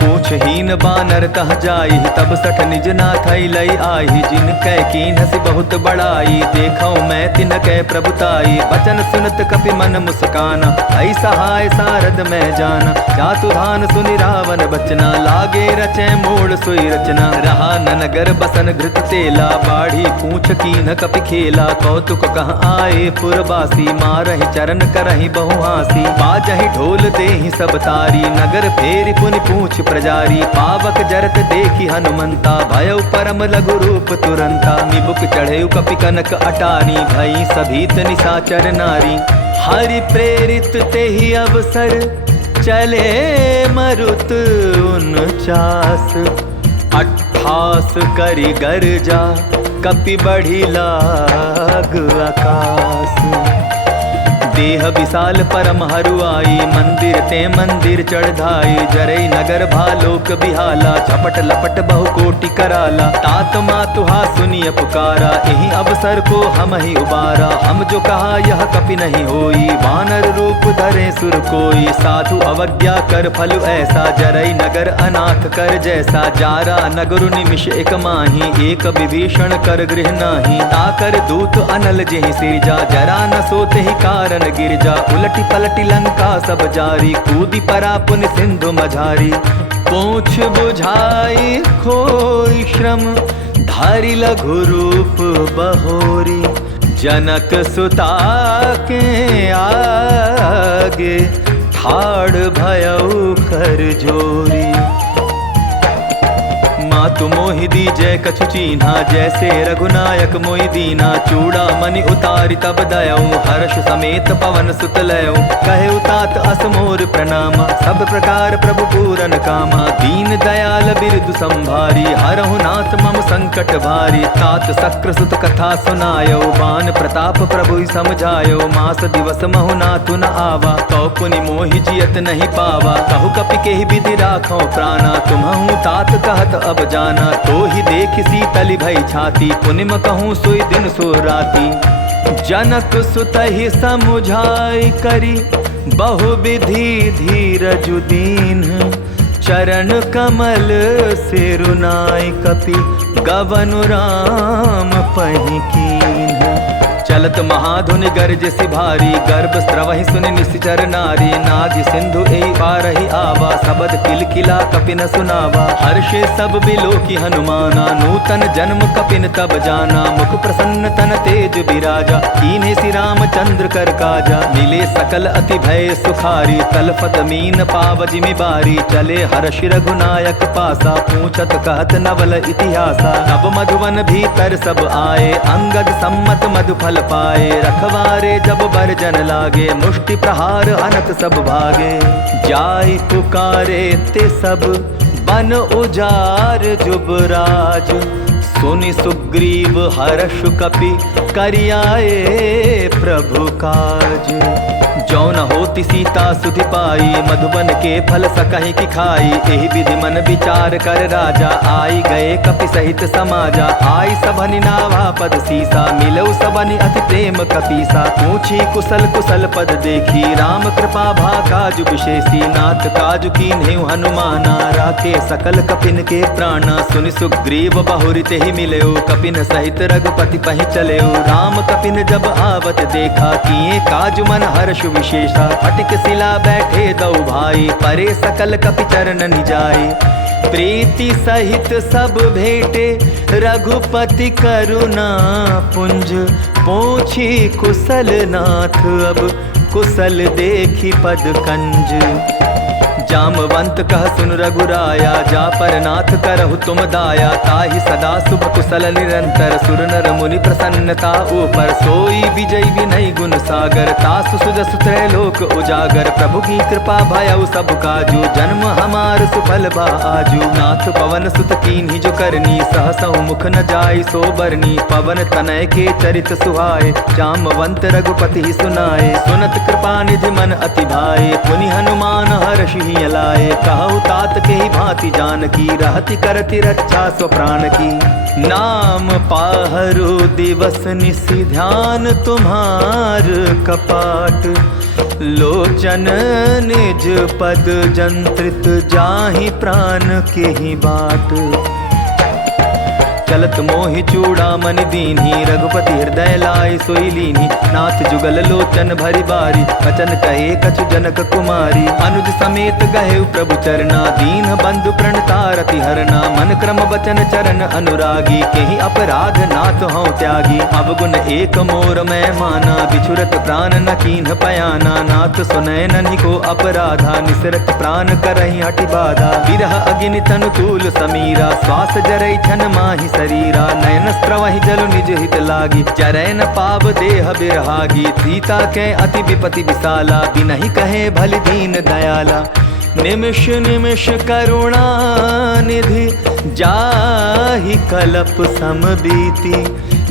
पूछहीन बानर तह जाई, तब सठ निज नाथई लई आई। जिन कै कीन्हसि बहुत बड़ाई, देखौ मैं तिन कै प्रभुताई। बचन सुनत कपि मन मुस्काना, ऐ सहाय सारद मैं जाना। जातु धान सुनि रावण बचना, लागे रचै मूढ़ सोई रचना। रहा न नगर बसन घृत तेला, बाढ़ी पूछ कीन्ह कपि खेला। कौतुक कह आए पुरबासी, मारहि चरण करहि बहु हासी। बाजहि ढोल देहि सब तारी, नगर फेरि पुनि पूछ प्रजा विचारी, पावक जरत देखी हनुमंता, भयउ परम लघु रूप तुरंता। निबुक चढ़े कपि कनक अटारी, भई सभीत निशाचर नारी। हरि प्रेरित तेहि अवसर, चले मरुत 49। 28 करि गर्जा, कपि बढ़ी लाग आकाश। देह विशाल परम हरुआई, मंदिर ते मंदिर चढ़ाई। जरई नगर भालोक बिहाला, झपट लपट बहु कोटि कराला। तात मातुहा सुनिय पुकारा, यही अवसर को हम ही उबारा। हम जो कहा यह कपि नहीं होई, वानर रूप धरे सुर कोई। साधु अवज्ञा कर फल ऐसा, जरई नगर अनाथ कर जैसा। जारा नगर निमिष एक माही, एक विभीषण कर गृह नाही। ताकर दूत अनल जेहि सिरजा, जरा न सोते ही कारण गिरजा। उलटी पलटी लंका सब जारी, कूदी परा पुन सिंधु मझारी। पूछ बुझाई खोई श्रम, धारी लघु रूप बहोरी। जनक सुता के आगे, ठाड़ भयउ कर जोरी। मातु मोहि दीजै कछु चीन्हा, जैसे रघुनायक मोहि दीना। चूड़ा मणि उतारि तब दयऊ, हर्ष समेत पवन सुत लयऊ। कहे उतात अस मोर प्रणामा, सब प्रकार प्रभु पूरन कामा। दीन दयाल बिरदु संभारी, हरहु नाथ मम संकट भारी। तात सक्र सुत कथा सुनायो, बान प्रताप प्रभु समझायो। मास दिवस महु नाथु न आवा, कौ पुनि मोहि जियत नहीं पावा। कहु कपि केहि विधि राखो प्राणा, तुम्हु तात कहत अब जाना। तो ही देख शीतल भई छाती, पुनिम कहूँ सोई दिन सो राती। जनक सुतहि समुझाई करी, बहु विधि धीरज दीन। चरण कमल सिरुनाई, कपि गवनु राम पहि कीन्ह। चलत महाधुनि गर्ज सिभारी, गर्भ स्रवहि सुनि निश्चर नारी। नाग सिंधु एहि पारहि आवा, सबद किलकिला कपिन सुनावा। हर्षे सब बिलोकी हनुमाना, नूतन जन्म कपिन तब जाना। मुख प्रसन्न तन तेज बिराजा, कीन्हे श्री रामचंद्र कर काजा। मिले सकल अति भय सुखारी, तलफत मीन पाव जिमि बारी। चले हर्षि रघुनायक पासा, पूछत कहत नवल इतिहासा। तब मधुवन भीतर सब आए, अंगद सम्मत मधुफल पाए। रखवारे जब बरजन लागे, मुष्टि प्रहार अनत सब भागे। जाय पुकारे ते सब, बन उजार जुबराज। सुनि सुग्रीव हर्ष कपि, करियाए प्रभु काज। जौन होति सीता सुधि पाई, मधुबन के फल सकहि की खाई। एहि विधि मन विचार कर राजा, आई गए कपि सहित समाजा। आई सबनि नावा पद सीसा, मिलऊ सबनि अति प्रेम कपीसा। पूछी कुशल कुशल पद देखी, राम कृपा भा काजु विशेषी। नाथ काजु कीन्हेउ हनुमाना, राखे सकल कपिन के प्राणा। सुनि सुग्रीव बहुरि तेहि मिलयो, कपिन सहित रघुपति पहि चलयो। राम कपिन जब आवत देखा, किए काजु मन हर्ष विशेषा। फटिक शिला बैठे दौ भाई, परे सकल कपि चरण निजाई। प्रीति सहित सब भेटे, रघुपति करुणा पुंज। पूछी कुशल नाथ, अब कुशल देखी पद कंज। जामवंत कह सुन रघुराया, जा पर नाथ करहु तुम दाया। ताहि सदा शुभ कुशल निरंतर, सुर नर मुनि प्रसन्नता ऊपर। सोई विजय विनय गुण सागर, तासु सुजस त्रैलोक उजागर। प्रभु की कृपा भयउ सब काजू, जन्म हमार सुफल बा आजू। नाथ पवन सुत कीन्हि जो करनी, सहसहु मुख न जाय सो बरनी। पवन तनय के चरित सुहाए, जामवंत रघुपति ही सुनाए। सुनत कृपा निधि मन अति भाए, पुनि हनुमान हर्षि लाए। कहु तात के ही भांति जानकी, रहति करति रक्षा स्व प्राण की। नाम पाहरु दिवस निशि, ध्यान तुम्हार कपाट। लोचन निज पद जंत्रित, जाहि प्राण के ही बाट। चलत मोहि चूड़ामणि दीन्ही, रघुपति हृदय लाय सोई लीन्ही। नाथ जुगल लोचन भरी बारी, वचन कहे कछु जनक कुमारी। अनुज समेत गहे प्रभु चरना, दीन बंधु प्रणतारति हरना। मन क्रम वचन चरण अनुरागी, केहि अपराध नाथ हूँ त्यागी। अब गुण एक मोर मैं माना, बिछुरत प्राण न कीन्ह पयाना। नाथ सुनय ननि को अपराधा, निसरत प्राण करहि हटि बाधा। विरह अग्नि तनु तूल समीरा, श्वास जरै छन माहि शरीरा। नयन स्त्रवहि जल निज हित लागी, चरै न पाव देह बिरहागी। सीता के अति विपति विशाला, बिनहि कहे भलि दीन दयाला। निमिष निमिष करुणा निधि, जाहि कलप सम बीती।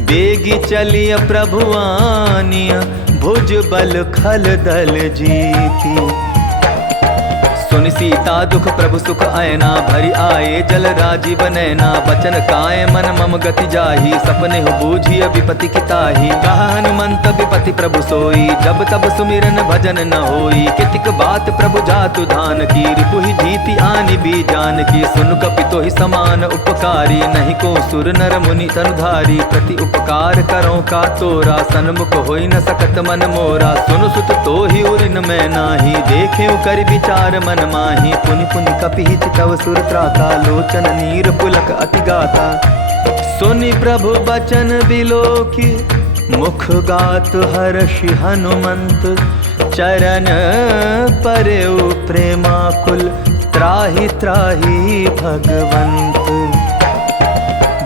बेगी चलिय प्रभु आनिय, भुज बल खल दल जीती। सुनि सीता दुख प्रभु सुख आयना, भरी आए जल राजीव नैना। बचन काय मन मम गति जाही, सपने हो बूझिय विपति की ताही। कहा हनुमंत विपति प्रभु सोई, जब तब सुमिरन भजन न होई। कितिक बात प्रभु जातु धान की, रिपुहि जीति आनि भी जान की। सुन कपितो ही समान उपकारी, नहीं को सुर नर मुनि तनुधारी। प्रति उपकार करो का तोरा, सन्मुख होई न सकत मन मोरा। सुनु सुत तो ही उरिन मैं नाही, देखे कर विचार मन माही। पुनि पुनि कपिहि चितव सुर त्राता, लोचन नीर पुलक अति गाता। सुनि प्रभु बचन बिलोकी, मुख गात हर्षि हनुमंत। चरण परेउ प्रेमाकुल, त्राहि त्राहि भगवंत।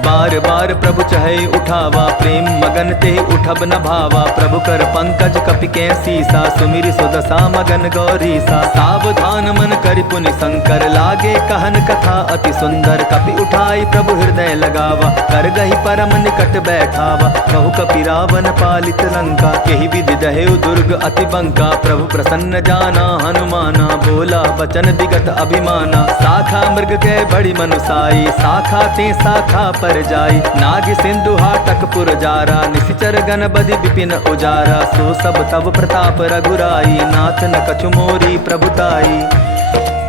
बार बार प्रभु चहे उठावा, प्रेम मगन ते उठब न भावा। प्रभु कर पंकज कपि के सीसा, सुमिरि सुदशा मगन गौरीसा। सावधान मन करि पुनि शंकर, लागे कहन कथा अति सुंदर। कपि उठाई प्रभु हृदय लगावा, कर गही परम निकट बैठावा। कहु कपि रावण पालित लंका, केहि विधि दहेउ दुर्ग अति बंका। प्रभु प्रसन्न जाना हनुमाना, बोला बचन विगत अभिमाना। साखा मृग के बड़ी मनुसाई, साखा ते साखा पर जाई। नाग सिंधु हाटक पुर जारा, निशिचर गण बदि विपिन उजारा। सो सब तब प्रताप रघुराई, नाथ न कछु मोरी प्रभुताई।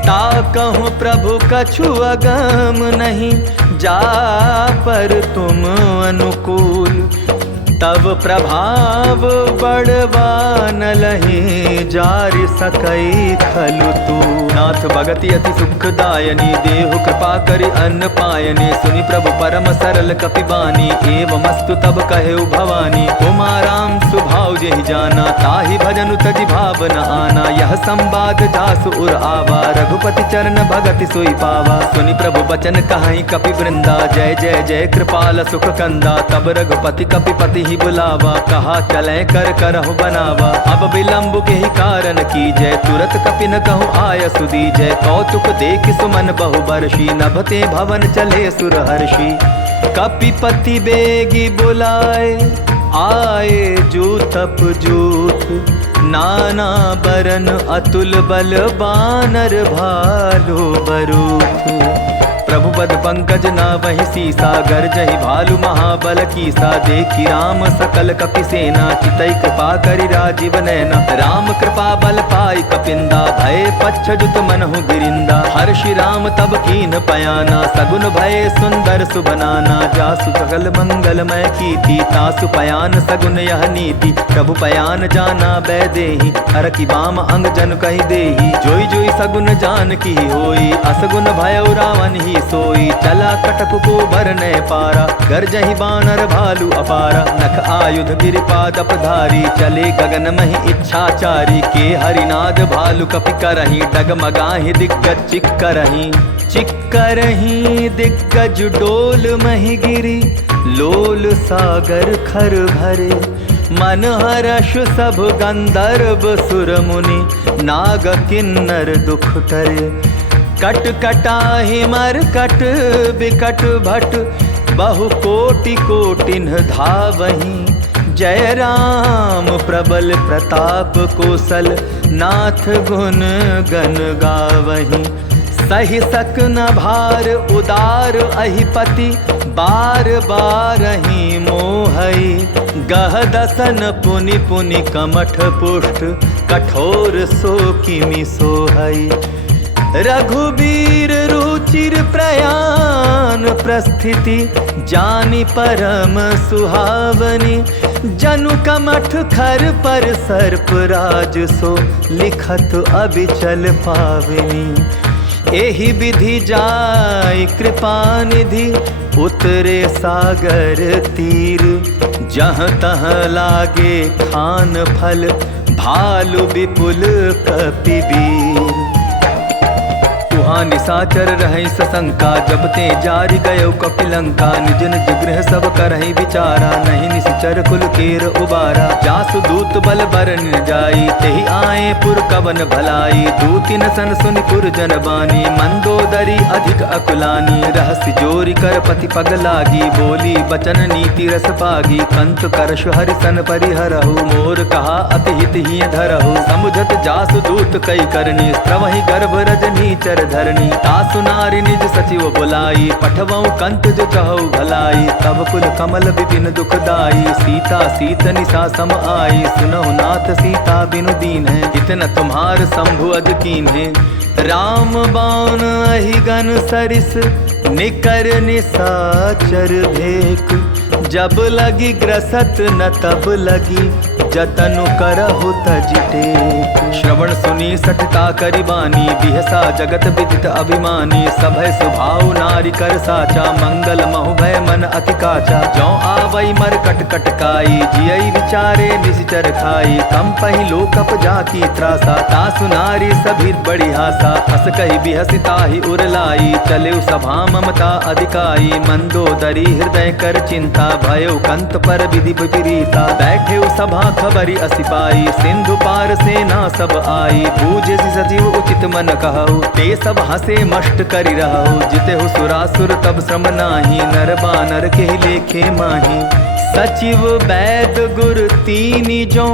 ता कहूँ प्रभु कछु अगम नहीं, जा पर तुम अनुकूल। तब प्रभाव बड़वा न लही, जारि सकई खलु तू। नाथ भगति अति सुखदायनी, देहु कृपा करि अन्न पायनी। सुनि प्रभु परम सरल कपि बानी, एवमस्तु तब कहेउ भवानी। उमा राम सुभाव जेहि जाना, ताहि भजनु तजि भाव न आना। यह संवाद जासु उर आवा, रघुपति चरण भगति सोई पावा। सुनि प्रभु बचन कहाई कपि वृंदा, जय जय जय कृपाल सुख कंदा। तब रघुपति कपिपति बुलावा, कहा चले कर करहु बनावा। अब विलंब के ही कारण की जय, तुरत कपि न कहूँ आय सुदी जय। कौतुक देख सुमन बहु बरसी, नभते भवन चले सुर हर्षि। कपिपति बेगी बुलाए, आए जूथप जूथ। नाना बरन अतुल बल, बानर भालू बरूथ। प्रभु पद पंकज ना वही सीसा, गर्जहि भालु महाबल कीसा। देखी राम सकल कपि सेना, चितई कृपा करि राजीव नैना। राम कृपा बल पाई कपिंदा, भय पच्छजुत मनहु गिरिंदा। हर्षि राम तब कीन पयाना, सगुन भय सुंदर सुबनाना। जासु सकल मंगलमय कीर्ति, तासु पयान सगुन यह नीति। प्रभु पयान जाना बैदेहि, हर की बाम अंग जन कहि देहि। जोई जोई सगुन जान की होई, असगुन भय रावण ही सोई। चला कटक को भरने पारा, गर्जहि बानर भालू अपारा। नख आयुध गिरिपादप धारी, चले गगन महि इच्छाचारी। के हरिनाद भालु कपि करहि, डगमगाहि दिग्गज चिक्करहि। चिक्करहि दिग्गज डोल महि गिरी, लोल सागर खर भरे। मन हर्ष सब गंधर्व सुर मुनि, नाग किन्नर दुख टरे। कट कटाहि मर कट बिकट भट, बहु कोटि कोटिन धावहीं। जय राम प्रबल प्रताप कौशल, नाथ गुण गण गावहीं। सहि सक न भार उदार अहिपति, बार बार ही मोहई। गह दसन पुनि पुनि कमठ पुष्ट, कठोर सो किमि सोहई। रघुबीर रुचि चिर प्रयाण प्रस्थिति जानी परम सुहावनी। जनु कमठ खर पर सर्प राज सो लिखत अबिचल पावनी। एहि विधि जाय कृपा निधि उतरे सागर तीर। जहाँ तहाँ लागे खान फल भालु विपुल कपिवीर। वहाँ निशाचर रहे सशंका जब ते जारी गयो कपिलंका। निज निज गृह सब करहि विचारा नहीं निश्चर कुल केर उबारा। जासु दूत बल बरन न जाई तेहि आए पुर कवन भलाई। दूतिन सन सुनि पुर जन बानी मंदोदरी अधिक अकुलानी। रहस्य जोरी कर पति पग लागी बोली बचन नीति रस पागी। कंत करश हरिसन परिहरहु मोर कहा अति हित ही धरहु। समुझत जासु दूत कई करनी स्त्रवहि गर्भ रजनी चर धरनी। तासु नारी निज सचिव बुलाई पठवऊ कंत जो कहऊ भलाई। तब कुल कमल विपिन दुखदाई सीता सीत निशा सम आई। सुनहु नाथ सीता बिनु दीन है इतना तुम्हार शंभु अज कीन है। राम बाण अहिगन सरिस निकर निशाचर भेक। जब लगी ग्रसत न तब लगी जतनु करहु तज टेक। श्रवण सुनी सठता करिबानी बिहसा जगत विदित अभिमानी। सभय सुभाव नारी कर साचा मंगल महु भय मन अति काचा। जौ आवई मर कट कटकाई जियई विचारे निश्चर खाई। कम पही लोकप जाकी त्रासा तासु नारी सभी बड़ी हासा। हस कही बिहसिता ही उरलाई चले सभा ममता अधिकाई। मंदोदरी हृदय कर चिंता भयो कंत पर विधि विपरीता। बैठे सभा खबरी असिपाई सिंधु पार सेना सब आई। बूझे सजीव उचित मन कहु ते सब हसे मष्ट करि रहु। जितेहु सुरासुर तब श्रम नाही नर बानर के लेखे माही। सचिव वैद गुर तीनि जो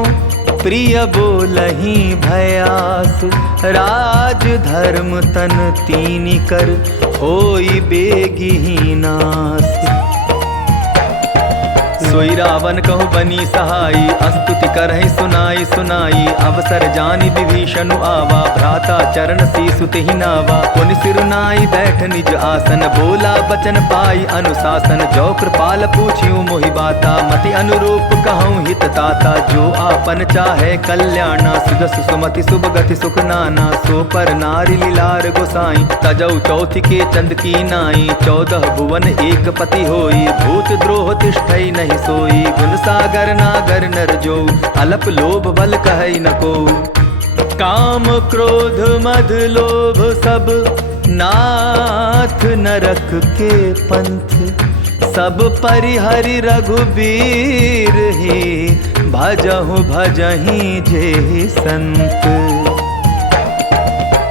प्रिय बोलहि भयास। राज धर्म तन तीनि कर होई बेगिहि नास। सोई रावण कहु बनी सहाई अस्तुति करहि सुनाई सुनाई। अवसर जानि विभीषण आवा भ्राता चरण सीसु तेहि नावा। पुनि सिरुनाई बैठ निज आसन बोला बचन पाई अनुशासन। जो कृपाल पूछियो मोहि बाता मति अनुरूप कहूँ हित ताता। जो आपन चाहे कल्याणा सुजस सुमति शुभ गति सुख नाना। सो पर नारी लीलार गोसाई तजौ चौथि के चंद की नाई। 14 भुवन एक पति होई भूत द्रोह तिष्ठई नहीं सोई। गुण सागर नागर नर जो अलप लोभ बल कहै न को। काम क्रोध मद लोभ सब नाथ नरक के पंथ। सब परिहरि रघुबीर ही भजहु भजहि जे संत।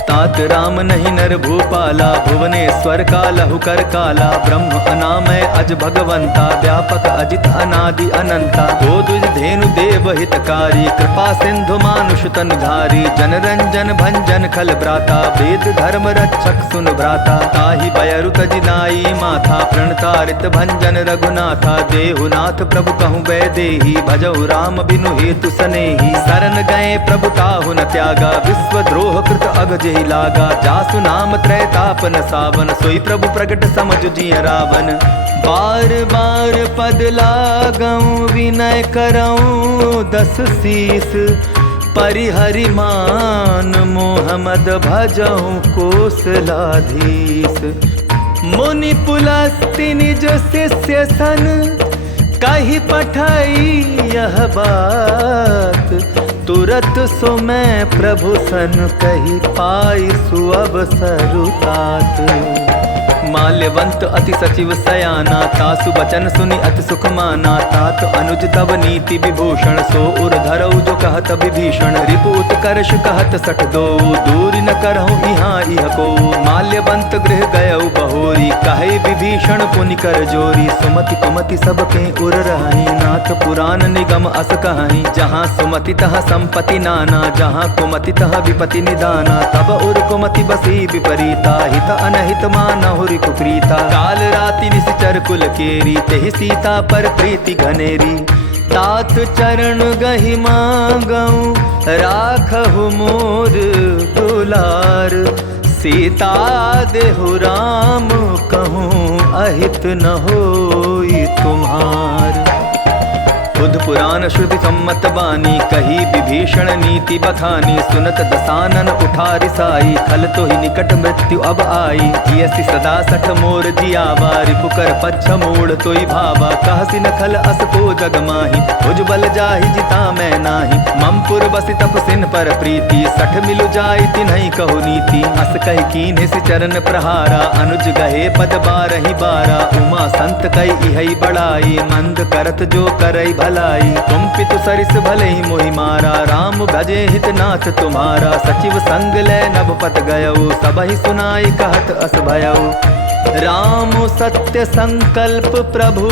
तात राम नहीं नर भूपाला भुवनेश्वर कालहु कर काला। ब्रह्म अनामय अज भगवंता व्यापक अजित अनादि अनंता। गोदुज धेनु देव हितकारी कृपा सिंधु मानुष तनुधारी। जन रंजन भंजन खल भ्राता वेद धर्म रक्षक सुन भ्राता। ताहि बयरु तजिनाई माथा प्रणतारित भंजन रघुनाथा। देहुनाथ प्रभु कहूँ वैदेही भजहु राम बिनु हेतु सनेही। शरण गए प्रभु ताहु न त्यागा विश्वद्रोह कृत अग जेहि लागा। जासु नाम त्रैतापन सावन सोई प्रभु प्रगट समझ जिय रावण। बार बार पद लागऊं विनय करऊं 10 शीस। परिहरि मान मोहम्मद भजहु कोसलाधीश। मुनि पुलस्ति निज शिष्य सन कही पठाई यह बात। तुरत सो मैं प्रभु सन कही पाई सुअवसरु तात। माल्यवंत अति सचिव सयाना तासु बचन सुनि अति सुख माना। तात अनुज तब नीति विभूषण सो उर धरऊ जो कहत विभीषण। रिपु उत्कर्ष कहत सठ दो दूर न करहु इहाँ इह को। माल्यवंत गृह गयऊ बहोरी कहे विभीषण पुनि कर जोरी। सुमति कुमति सब के उर रही नाथ पुराण निगम अस कहीं। जहाँ सुमति तहाँ संपत्ति नाना जहाँ कुमति तहाँ विपति निदाना। तब उर कुमति बसी विपरीता हित अनहित मानहुरि कुप्रीता। काल राति निश्चर कुल केरी तेहि सीता पर प्रीति घनेरी। तात चरण गहि मांगऊं राखहु मोर दुलार। सीता देहु राम कहूँ अहित न होई तुम्हार। बुध पुराण श्रुति सम्मत बानी कही विभीषण नीति बखानी। सुनत दसानन उठा रिसाई खल तो ही निकट मृत्यु अब आई। जियसि सदा सठ मोर जियावा रिपुकर पच्छ मोड़ तोई भावा। कहसी न खल अस को जग माही भुज बल जाहि जिता मैं नाही। ममपुर बसि तपसिन पर प्रीति सठ मिलु जाई तिन्हि कहु नीति। अस कहि कीन्हि सि चरण प्रहारा अनुज गहे पद बारहि बारा। उमा संत कई इहै बड़ाई मंद करत जो करई भलाई। तुम पितु सरिस भले ही मोहि मारा राम भजे हितनाथ तुम्हारा। सचिव संग ले नभ पत गयऊ सबहि सुनाई कहत अस भयऊ। राम सत्य संकल्प प्रभु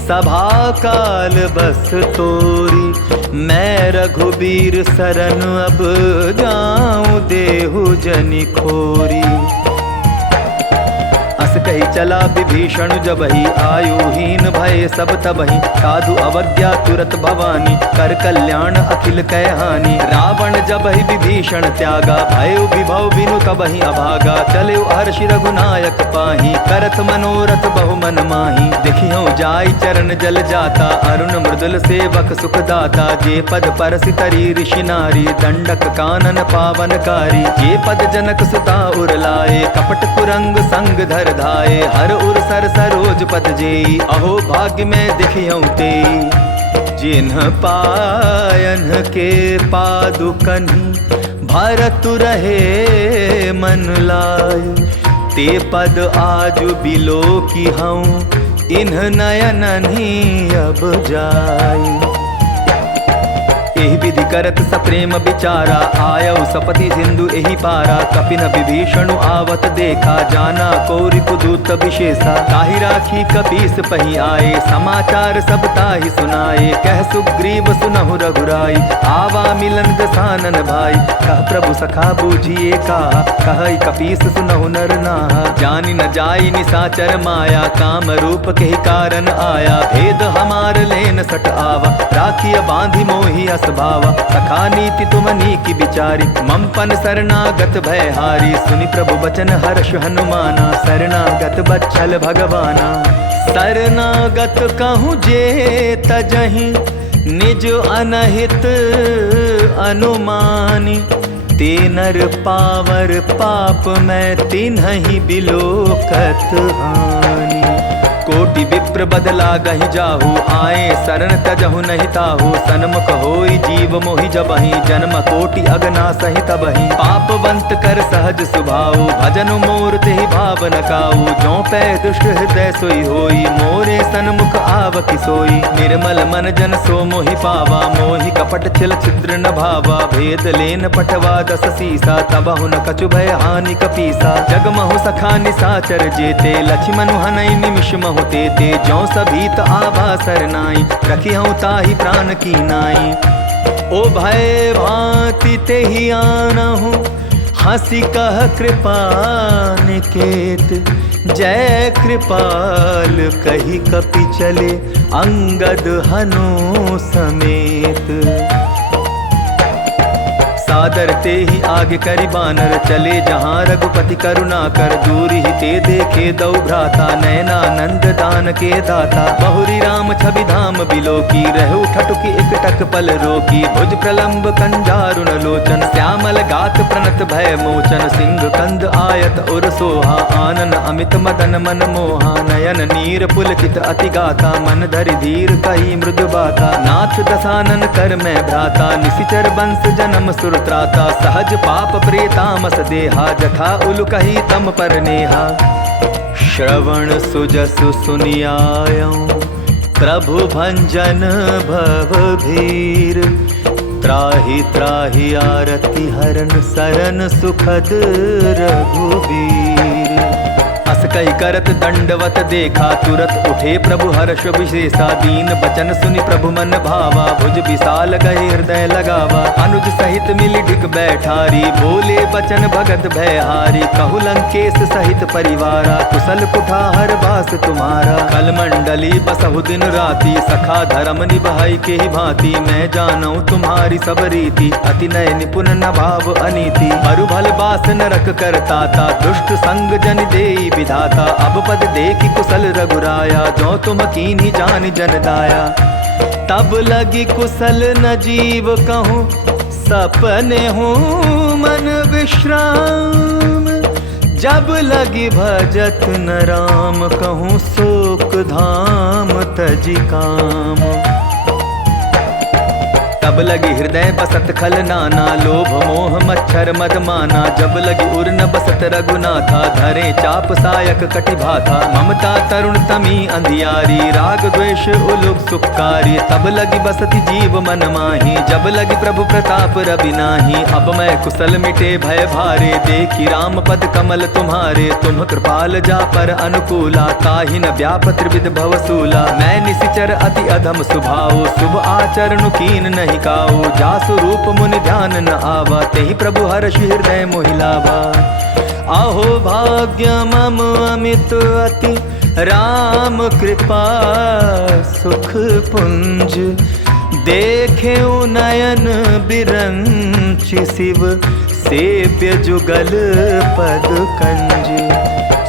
सभा काल बस तोरी। मैं रघुबीर सरन अब जाऊं देहु जनि खोरी। अस कही चला विभीषण जबहि आयुहीन भय सब तबहि। साधु अवज्ञा तुरत भवानी कर कल्याण अखिल कै हानि। रावण जबहि विभीषण त्यागा भयो विभव बिनु तबहि अभागा। चले हर्षि रघुनायक पाही करत मनोरथ बहु मन माही। देखियो जाई चरण जल जाता अरुण मृदुल सेवक सुखदाता। जे पद परसि तरी ऋषि नारी दंडक कानन पावनकारी। जे पद जनक सुता उर लाए कपट कुरंग संग धर धाये। हर उर सर सरोज पद जेई अहो भाग्य में देखियौ ते। जिन्ह पायन के पादुकन्हि भरतु रहे मन लाय। ते पद आजु बिलो की हूँ इन्ह नयनहि अब जाय। एहि विधि करत सप्रेम विचारा आयऊ सपति सिंधु एहि पारा। कपिन विभीषण आवत देखा जाना कौरि कुदूत विशेषा। ताहि राखी कपीस पही आए समाचार सब ताहि सुनाए। कह सुग्रीव सुनहु रघुराई आवा मिलन दसानन भाई। कह प्रभु सखा बूझिए का कहई कपीस सुनहु नर नाहा। जानि न जाई निसाचर माया काम रूप के कारण आया। भेद हमार लेन सट आवा राखिय बांधि मोहि अस भावा। सखा नीति तुम नीकी बिचारी ममपन शरणागत भयहारी। सुनि प्रभु बचन हर्ष हनुमाना शरणागत बच्छल भगवाना। शरणागत कहूँ जे तजहि निज अनहित अनुमानी। ते नर पावर पाप मैं तिन्हि बिलोकत हानि। कोटि विप्र बदला गहि जाहु आए शरण तजहु नहीं ताहु। सन्मुख होई जीव मोहि जबहि जन्म कोटि अगना सहि तबहि। पापवंत कर सहज सुभाऊ भजन मोर तेहि भाव न काऊ। जो पै दुष्ट हृदय सोई होई मोरे सन्मुख आव किसोई। निर्मल मन जन सो मोहि पावा मोहि कपट छिल छिद्र न भावा। भेद लेन पटवा दस सीसा तबहु न कछु भय हानि कपीसा। जगमहु सखा निसाचर जेते लक्ष्मण हनई निमिष महु ते। जो सभीत आभा सरनाई रखिहु ताहि प्राण की नाई। ओ भय भांति तेहि आनहु हंसी कह कृपा निकेत। जय कृपाल कही कपि चले अंगद हनु समेत। सादर ते ही आगे करि बानर चले जहाँ रघुपति करुणा कर। दूर ही ते देखे दौ भ्राता नयनानंद दान के दाता। बहुरी राम छवि धाम बिलो की रहु ठटुकी एक टक पल रोकी। भुज प्रलंब कंजारुन लोचन श्यामल गात प्रणत भय मोचन। सिंह कंद आयत उर सोहा आनन अमित मदन मन मोहा। नयन नीर पुलकित अति गाता मन धरि धीर कही मृदु बाता। नाथ दसानन कर मैं भ्राता निशिचर बंस जन्म सुर त्राता। सहज पाप प्रेतामस देहा जथा उल कही तम पर नेहा। श्रवण सुजसु सुनियायऊं प्रभु भंजन भव भीर। त्राहि त्राहि आरति हरन सरन सुखद रघुबीर। अस कही करत दंडवत देखा, तुरत उठे प्रभु हर्ष विशेषा। दीन बचन सुनि प्रभु मन भावा, भुज विशाल गए हृदय लगावा। अनुज सहित मिली ढिक बैठारी, बोले बचन भगत भयहारी। कहु लंकेश सहित परिवारा, कुशल कुठार बास तुम्हारा। कल मंडली बसहु दिन राति, सखा धर्म निभाई के ही भांति। मैं जानू तुम्हारी सब रीति, अति नय निपुण न भाव अनीति। मरु भल बास नरक करता था, दुष्ट संग जन देई विधाता। अब पद देखी कुशल रघुराया, जो तुम कीन्ही जान जन दाया। तब लगी कुशल न जीव कहूँ, सपने हूँ मन विश्राम। जब लगी भजत न राम, कहूँ शोक धाम तजी काम। तब लगी हृदय बसत खल नाना, लोभ मोह मच्छर मद माना। जब लगी उर न बसत रघुनाथा, धरे चाप सायक कटि भाथा। ममता तरुण तमी अंधियारी, राग द्वेष उलुक सुखकारी। तब लगी बसती जीव मन माही, जब लगी प्रभु प्रताप रवि नाही। अब मैं कुशल मिटे भय भारे, देखी राम पद कमल तुम्हारे। तुम कृपाल जा पर अनुकूला, ताहि न व्याप त्रिविध भवसूला। मैं निशिचर अति अधम स्वभाव, शुभ आचरण कीन नहीं काऊ। जासु रूप मुनि ध्यान न आवा, तेहि प्रभु हर्ष हृदय मोहिलावा। आहो भाग्य मम अमित अति, राम कृपा सुख पुंज। देखे नयन बिरंचि, शिव सेव्य जुगल पद कंज।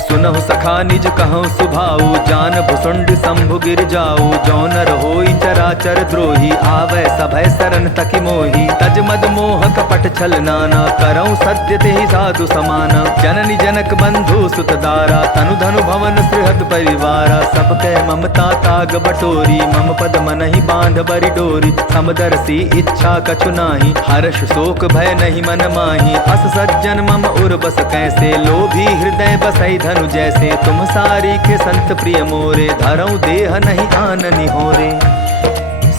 सुनहु सखा निज कहूँ सुभाऊ, जान भुसुंड शंभु गिर जाऊ। जौनर होई चराचर द्रोही, आवे सभय सरन तकि मोही। तज मद मोह कपट छल नाना, करऊँ सत्य तेहि साधु समाना। जननी जनक बंधु सुत दारा, तनु धनु भवन सृहद परिवारा। सब कह ममता ताग बटोरी, मम पद मनहि बांध बरि डोरी। समदर्शी इच्छा कछु नाही, हर्ष शोक भय नहीं मन माही। अस सज्जन मम उर बस कैसे, लोभी हृदय बसई धनु जैसे। तुम सारी के संत प्रिय मोरे, धरऊं देह नहीं आननि होरे।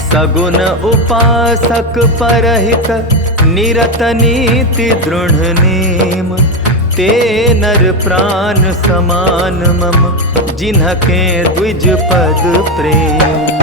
सगुन उपासक परहित, निरत नीति दृढ़ नेम। ते नर प्राण समान मम, जिन्हके द्विज पद प्रेम।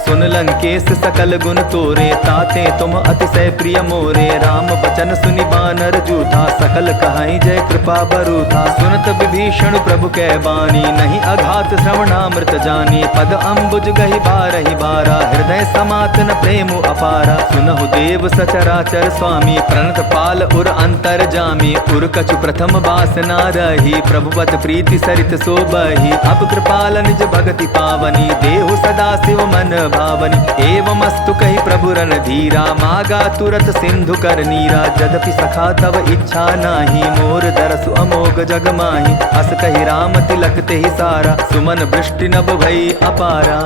सुन लंकेश सकल गुण तोरे, ताते तुम अतिशय प्रिय मोरे। राम बचन सुनि बानर जूठा, सकल कहाई जय कृपा बरूथा। सुनत विभीषण प्रभु कै बानी, नहीं अघात श्रवणामृत जानी। पद अम्बुज गहि बारहि बारा, हृदय समात न प्रेम अपारा। सुनहु देव सचराचर स्वामी, प्रणत पाल उर अंतर जामी। उर कछु प्रथम बासना रही, प्रभुपत प्रीति सरित सोबही। अब कृपाल निज भगति पावनी, देहु सदा शिव मन भावनी। एवमस्तु कहि प्रभु रन धीरा, मागा तुरत सिंधु कर नीरा। यद्यपि सखा तव इच्छा नाही, मोर दरसु अमोघ जग माही। हस कहि राम तिलक तेहि सारा, सुमन वृष्टि नभ भई अपारा।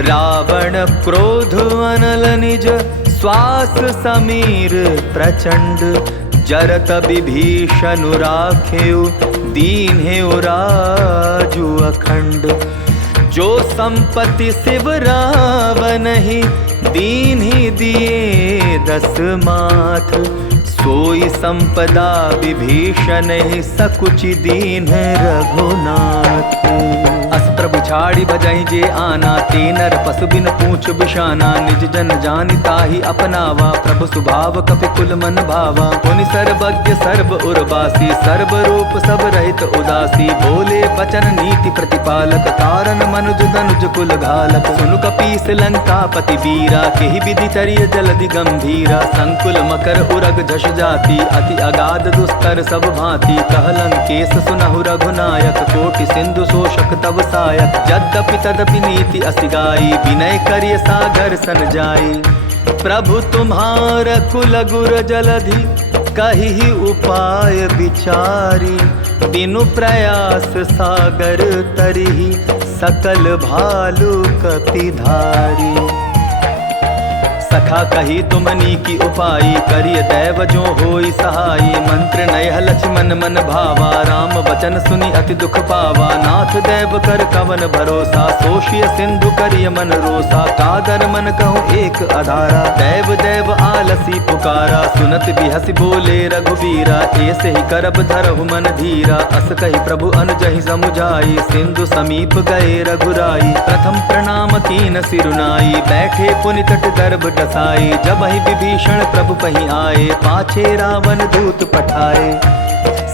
रावण क्रोध अनल निज, श्वास समीर प्रचंड। जरत विभीषण राखेउ, दीन्हेउ राजु अखंड। जो संपत्ति शिव रावण ही, दीन्हि दिए दस माथ। सोई संपदा विभीषण ही, सकुचि दीन रघुनाथ। अस प्रभु छाड़ी बजहि जे आना, ते नर पशु बिन पूछ बिशाना। निज जन जानि ताहि अपनावा, प्रभु स्वभाव कपि कुल मन भावा। पुनि सर्वज्ञ सर्व उर्वासी, सर्व रूप सब रहित उदासी। बोले बचन नीति प्रतिपालक, तारन मनुज धनुज कुल घालक। सुनु कपीस लंकापति वीरा, केहि विधि तरिय जलधि गंभीरा। संकुल मकर उरग झष जाति, अति अगाध दुस्तर सब भांति। कह लंकेश सुनहु रघुनायक, कोटि सिंधु शोषक तब सायक। यद्यपि तदपि नीति असि गाई, विनय करिय सागर सन जाई। प्रभु तुम्हार कुल गुर जलधि, कहि उपाय विचारी। बिनु प्रयास सागर तरिहि, सकल भालु कपिधारी। सखा कही तुमनी की उपाई, करिय दैव जो होई सहाई। मंत्र नयह लक्ष्मण मन भावा, राम वचन सुनि अति दुख पावा। नाथ दैव कर कवन भरोसा, सोशिय सिंधु करिय मन रोसा। कादर मन कहूँ एक आधारा, दैव दैव आलसी पुकारा। सुनत बिहसी बोले रघुबीरा, ऐसे ही करब धरहु मन धीरा। अस कही प्रभु अनुजहि समुझाई, सिंधु समीप गए रघुराई। प्रथम प्रणाम कीन सिरुनाई, बैठे पुनि तट गर्भ डसाई। जब ही विभीषण प्रभु पही आए, पाछे रावण दूत पठाए।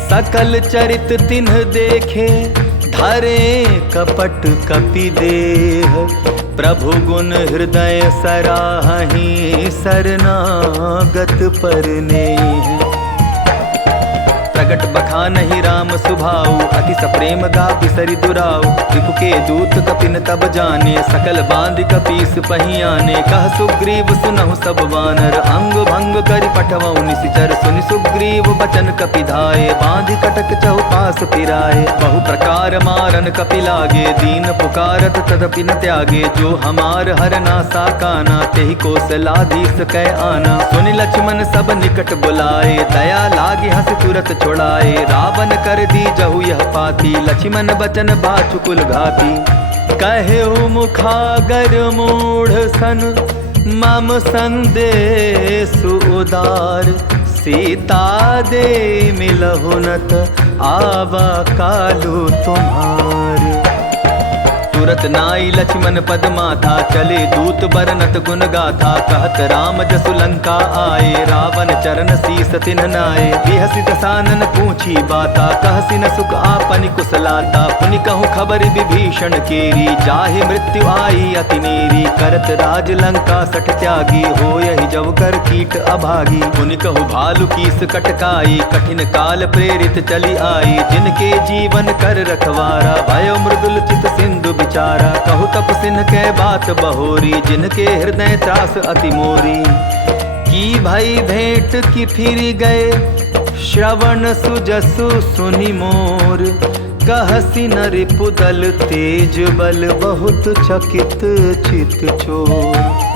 सकल चरित तिन्ह देखे, धरे कपट कपि देह। प्रभु गुण हृदय सराहि, शरणागत परनेह। प्रगट बखानहि राम सुभाऊ, अति सप्रेम गा बिसरि दुराऊ। रिपु के दूत कपिन तब जाने, सकल बांधि कपीस पहियाने। कह सुग्रीव सुनहु सब वानर, अंग भंग करि पठवऊ निशिचर। सुनि सुग्रीव बचन कपि धाये, बांधि कटक चहुपास फिराए। बहु प्रकार मारन कपि लागे, दीन पुकारत तदपि न त्यागे। जो हमार हरना काना, तेहि कौशलाधीश कै आना। सुनि लक्ष्मण सब निकट बुलाए, दया लागी हंस तुरत छोड़ाए। रावण कर दी जहु यह पाती, लक्ष्मण बचन बाचुकुल घाती। कहेउ मुखागर मूढ़ सन, मम संदेश उदार। सीता दे मिलहु नत, आवा कालु तुम्हार। तुरत नाई लक्ष्मण पद माथा, चले दूत बरनत गुण गाथा। कहत राम जसु लंका आए, रावण चरण शीस तिन्ह नाए। बिहसि दसानन पूछी बाता, कहसि न सुख आपनि कुशलाता। पुनि कहूँ खबर विभीषण केरी, जाहि मृत्यु आई अति नेरी। करत राज लंका सठ त्यागी, होयहि जब कर कीट अभागी। पुनि कहूँ भालु कीस कटकाई, कठिन काल प्रेरित चली आई। जिनके जीवन कर रखवारा, भयो मृदुल चित सिंधु विचारा। कहु तप सिन्ह के बात बहोरी, जिनके हृदय त्रास अति मोरी। की भई भेंट की फिर गए, श्रवण सुजसु सुनि मोर। कहसि न रिपुदल तेज बल, बहुत चकित चित चोर।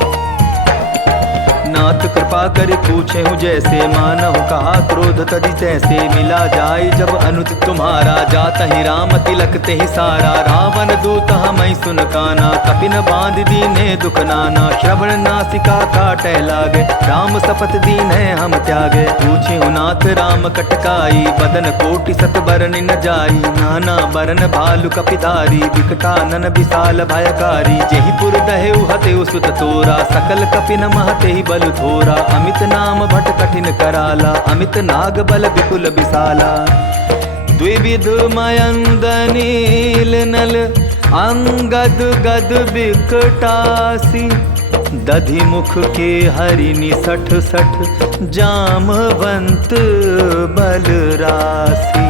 नाथ कृपा करि पूछेहु जैसे, मानहु कहा क्रोध तदि तैसे। मिला जाय जब अनुज तुम्हारा, जातहि राम तिलक तेहि सारा। रावण दूत हमहि सुन काना, कपिन बांध दीने दुख नाना। श्रवण नासिका काटै लागे, राम शपथ दीन्हे हम त्यागे। पूछेहु नाथ राम कटकाई, बदन कोटि सत बरन न जाई। नाना बरन भालु कपिधारी, विकटानन विशाल भयकारी। जेहि पुर दहेउ हतेउ सुत तोरा, सकल कपिन महतेहि बल थोरा। अमित नाम भट कठिन कराला, अमित नाग बल विपुल विशाला। द्विविध मयंद नील नल, अंगद गद विकटासी। दधि मुख के हरिनि सठ सठ, जामवंत बल राशि।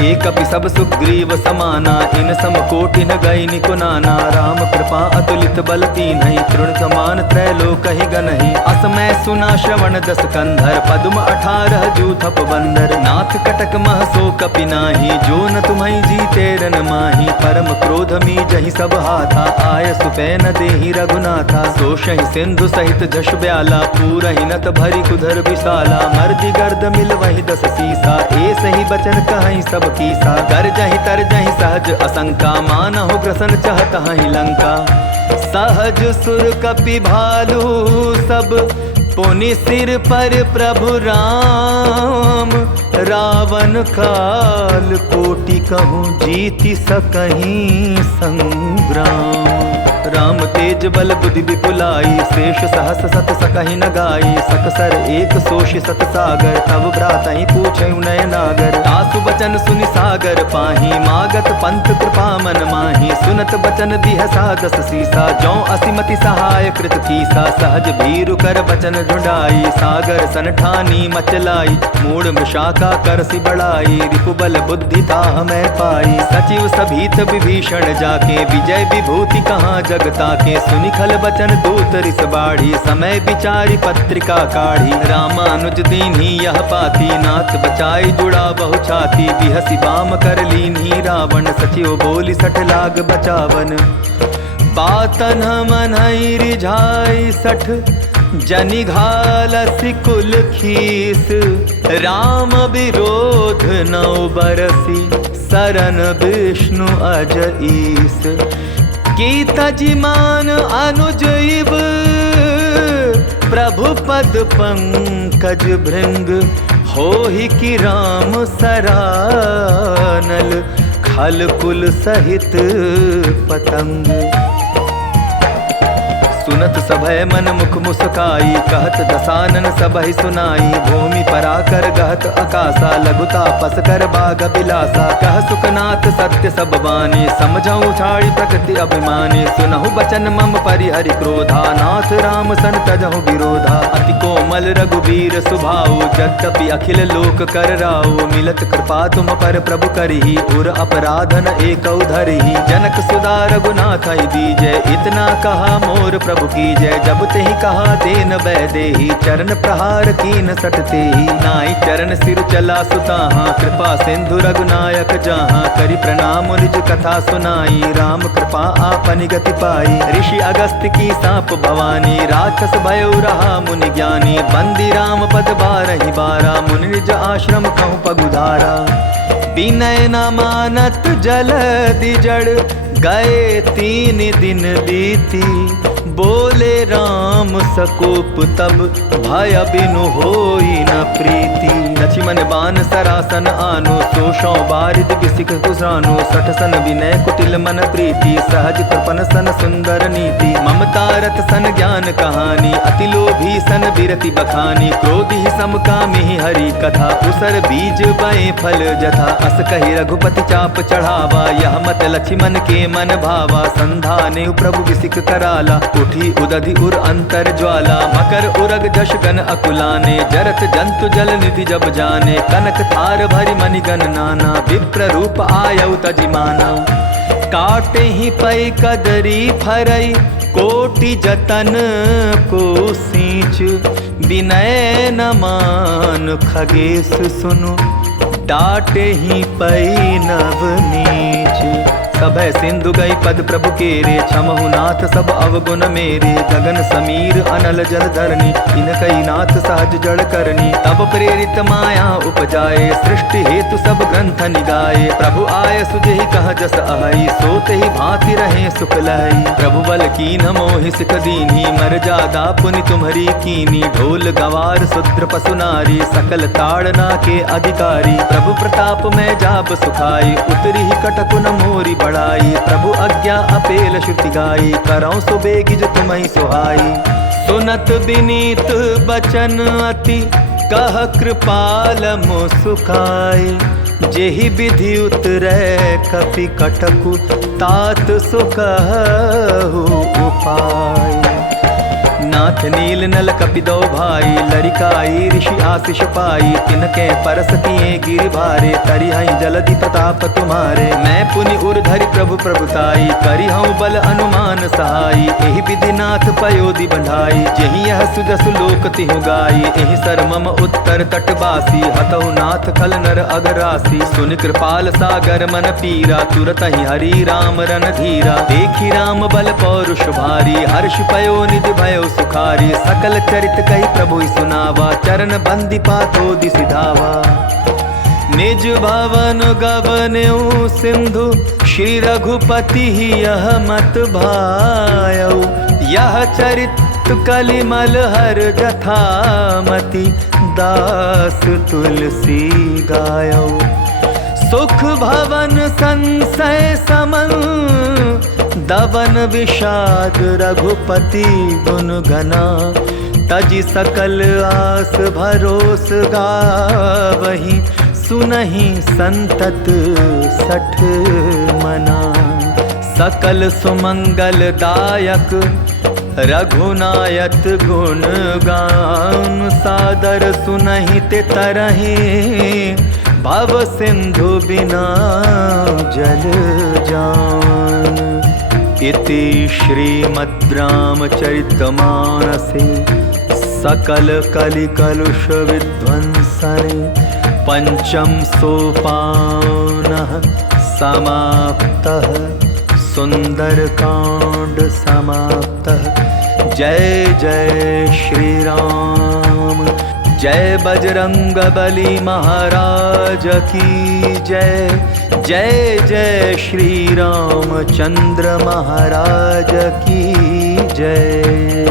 एक कपि सब सुग्रीव समाना, इन सम कोटि न गई निकुनाना। राम कृपा अतुलित बल तीन्हि, तृण समान त्रैलोकहि गनहि। असमय सुना श्रवण दस कंधर, पद्म 18 जूथप बंदर। नाथ कटक मह सो कपि नाही, जो न तुम्हि जीते रन माही। परम क्रोध मी जहि सब हाथा, आय सुपै न देहि रघुनाथा। सोषहि सिंधु सहित झष ब्याला, पूरहि नत भरि कुधर विशाला। मर्दि गर्द मिल वहि 10 सीसा, ऐसे ही बचन कहहि सब कीसा। गर्जहि तरजहि सहज असंका, मानहु ग्रसन चहत हहि लंका। सहज सुर कपि भालु सब, पुनि सिर पर प्रभु राम। रावण काल कोटि कहूँ, जीति सकहीं संग्राम। राम तेज बल बुद्धि विपुलाई, शेष सहस सत सकहि न गाई। सकसर एक सोषि सत सागर, तब भ्रातहि पूछेउ नय नागर। तासु बचन सुनि सागर पाही, मागत पंथ कृपा मन माही। सुनत बचन बिहसा 10 सीसा, जौ असिमति सहाय कृत कीसा। सहज भीरु कर बचन ढूंढाई, सागर सन ठानी मचलाई। मूढ़ मृषाका करसि बढ़ाई, रिपुबल बुद्धि ताह मैं पाई। सचिव सभीत विभीषण जाके, विजय विभूति कहाँ जगता के। सुनि खल बचन दूत रिस बाढ़ी, समय विचारी पत्रिका काढ़ी। रामानुज दीन्ही यह पाती, नाथ बचाई जुड़ा बहु छाती। बिहसी बाम कर लीन्ही रावण, सचिव बोली 60 लाग बचावन। बातन मनई रिझाई 60 जनि घालसी कुल खीस। राम विरोध 9 बरसी शरण विष्णु अज ईस। की तजिमान अनुज इव प्रभु पद पंकज भृंग। होहि कि राम सरानल खल कुल सहित पतंग। सुनत सभय मन मुख मुस्काई कहत दसानन सबहि सुनाई। भूमि पराकर गहत अकासा लघुता पस कर बाग बिलासा। कह सुखनाथ सत्य सब बानी समझऊ छाड़ी प्रकृति अभिमानी। सुनहु बचन मम परिहरि क्रोधा नाथ राम सन तजहु विरोधा। अति कोमल रघुबीर सुभाऊ यद्यपि अखिल लोक कर राऊ। मिलत कृपा तुम पर प्रभु करही उर अपराधन एक धरही। जनक सुधा रघुनाथ बीजय इतना कहा मोर प्रभु की जय। जब ते ही कहा देन वैदेही चरण प्रहार कीन सटते ही। नाई चरण सिर चला सुताहा कृपा सिंधु रघुनायक जहाँ। करि प्रणाम निज कथा सुनाई राम कृपा आपनि गति पाई। ऋषि अगस्त की साप भवानी राक्षस भयो रहा मुनि ज्ञानी। बंदी राम पद 12 बारा मुनि निज आश्रम कहूँ पगुधारा। विनय न मानत जलधि जड़ गए 3 दिन बीती। बोले राम सकोप तब भय बिनु होई न प्रीति। लक्ष्मण बान सरासन आनो सोशौ बारिद बिसिक कुसानो। 60 सन विनय कुटिल मन प्रीति सहज कृपन सन सुंदर नीति। ममता रथ सन ज्ञान कहानी अति लोभी सन बिरति बखानी। क्रोधि समकामी हरि कथा उसर बीज बए फल जथा। अस कहि रघुपति चाप चढ़ावा यह मत लक्ष्मण के मन भावा। संधाने प्रभु बिसिक कराला उठी उदधि उर अंतर ज्वाला। मकर उरग जश गन अकुलाने जरत जंतु जल निधि जब जाने। कनक थार भरि मणिगण नाना विप्र रूप आयउ तजिमाना। काटे ही पै कदरी फरई कोटि जतन को सींच। विनय न मान खगेश सुनु डाटे ही पै नव नीच। सभय सिंधु गई पद प्रभु केरे छमहु नाथ सब अवगुण मेरे। गगन समीर अनल जल धरनी इनकई नाथ सहज जड़ करनी। तब प्रेरित माया उपजाए सृष्टि हेतु सब ग्रंथ निगाए। प्रभु आय सुजहि कह जस अहई सोते ही भांति रहे सुख लहई। प्रभु बल कीन मोहि सिख दीन्ही मर जादा पुनि तुम्हरी कीनी। ढोल गवार शूद्र पशु नारी सकल ताड़ना के अधिकारी। प्रभु प्रताप में जाब सुखाई उतरी ही कटकुन मोरी बढ़ाई। प्रभु आज्ञा अपेल श्रुति गाई करौं सुबेगी जो तुम्हि सुहाई। सुनत विनीत बचन अति कह कृपाल मुसुखाई। जेहि विधि उतरै कपि कटकु तात सुकहु उपाय। नाथ नील नल कपि दो भाई लरिकाई ऋषि आशीष पाई। तिनके परस तिए गिरि भारे तरिहई जलधि प्रताप तुम्हारे। मैं पुनि उर धरि प्रभु प्रभुताई करिहऊँ बल अनुमान सहाई। एहि विधि नाथ पयोधि बंधाई जेहि यह सुजसु लोक तिहु गाई। एहि सर मम उत्तर तटवासी हतहु नाथ खल नर अगरासी। सुन कृपाल सागर मन पीरा तुरत ही हरि राम रन धीरा। देखी राम बल पौरुष भारी हर्ष पयो निधि भयो सुखारी। सकल चरित कही प्रभु सुनावा चरण बंदी पातो दिसि धावा। निज भवन गवन्यु सिंधु श्री रघुपति यह मत भायउ। यह चरित कलिमल हर जथामति दास तुलसी गायउ। सुख भवन संशय समन दवन विषाद रघुपति गुण गना। तजि सकल आस भरोस गावहि सुनहि संतत 60 मना। सकल सुमंगल दायक रघुनायक गुण गान। सादर सुनहि ते तरहि भव सिंधु बिना जल जान। इति श्रीमद् रामचरितमानसे सकल कलि कलुष विध्वंसने पंचम सोपानः समाप्तः। सुंदर कांड समाप्तः। जय जय श्री राम। जय बजरंग बली महाराज की जय। जय जय श्री रामचंद्र महाराज की जय।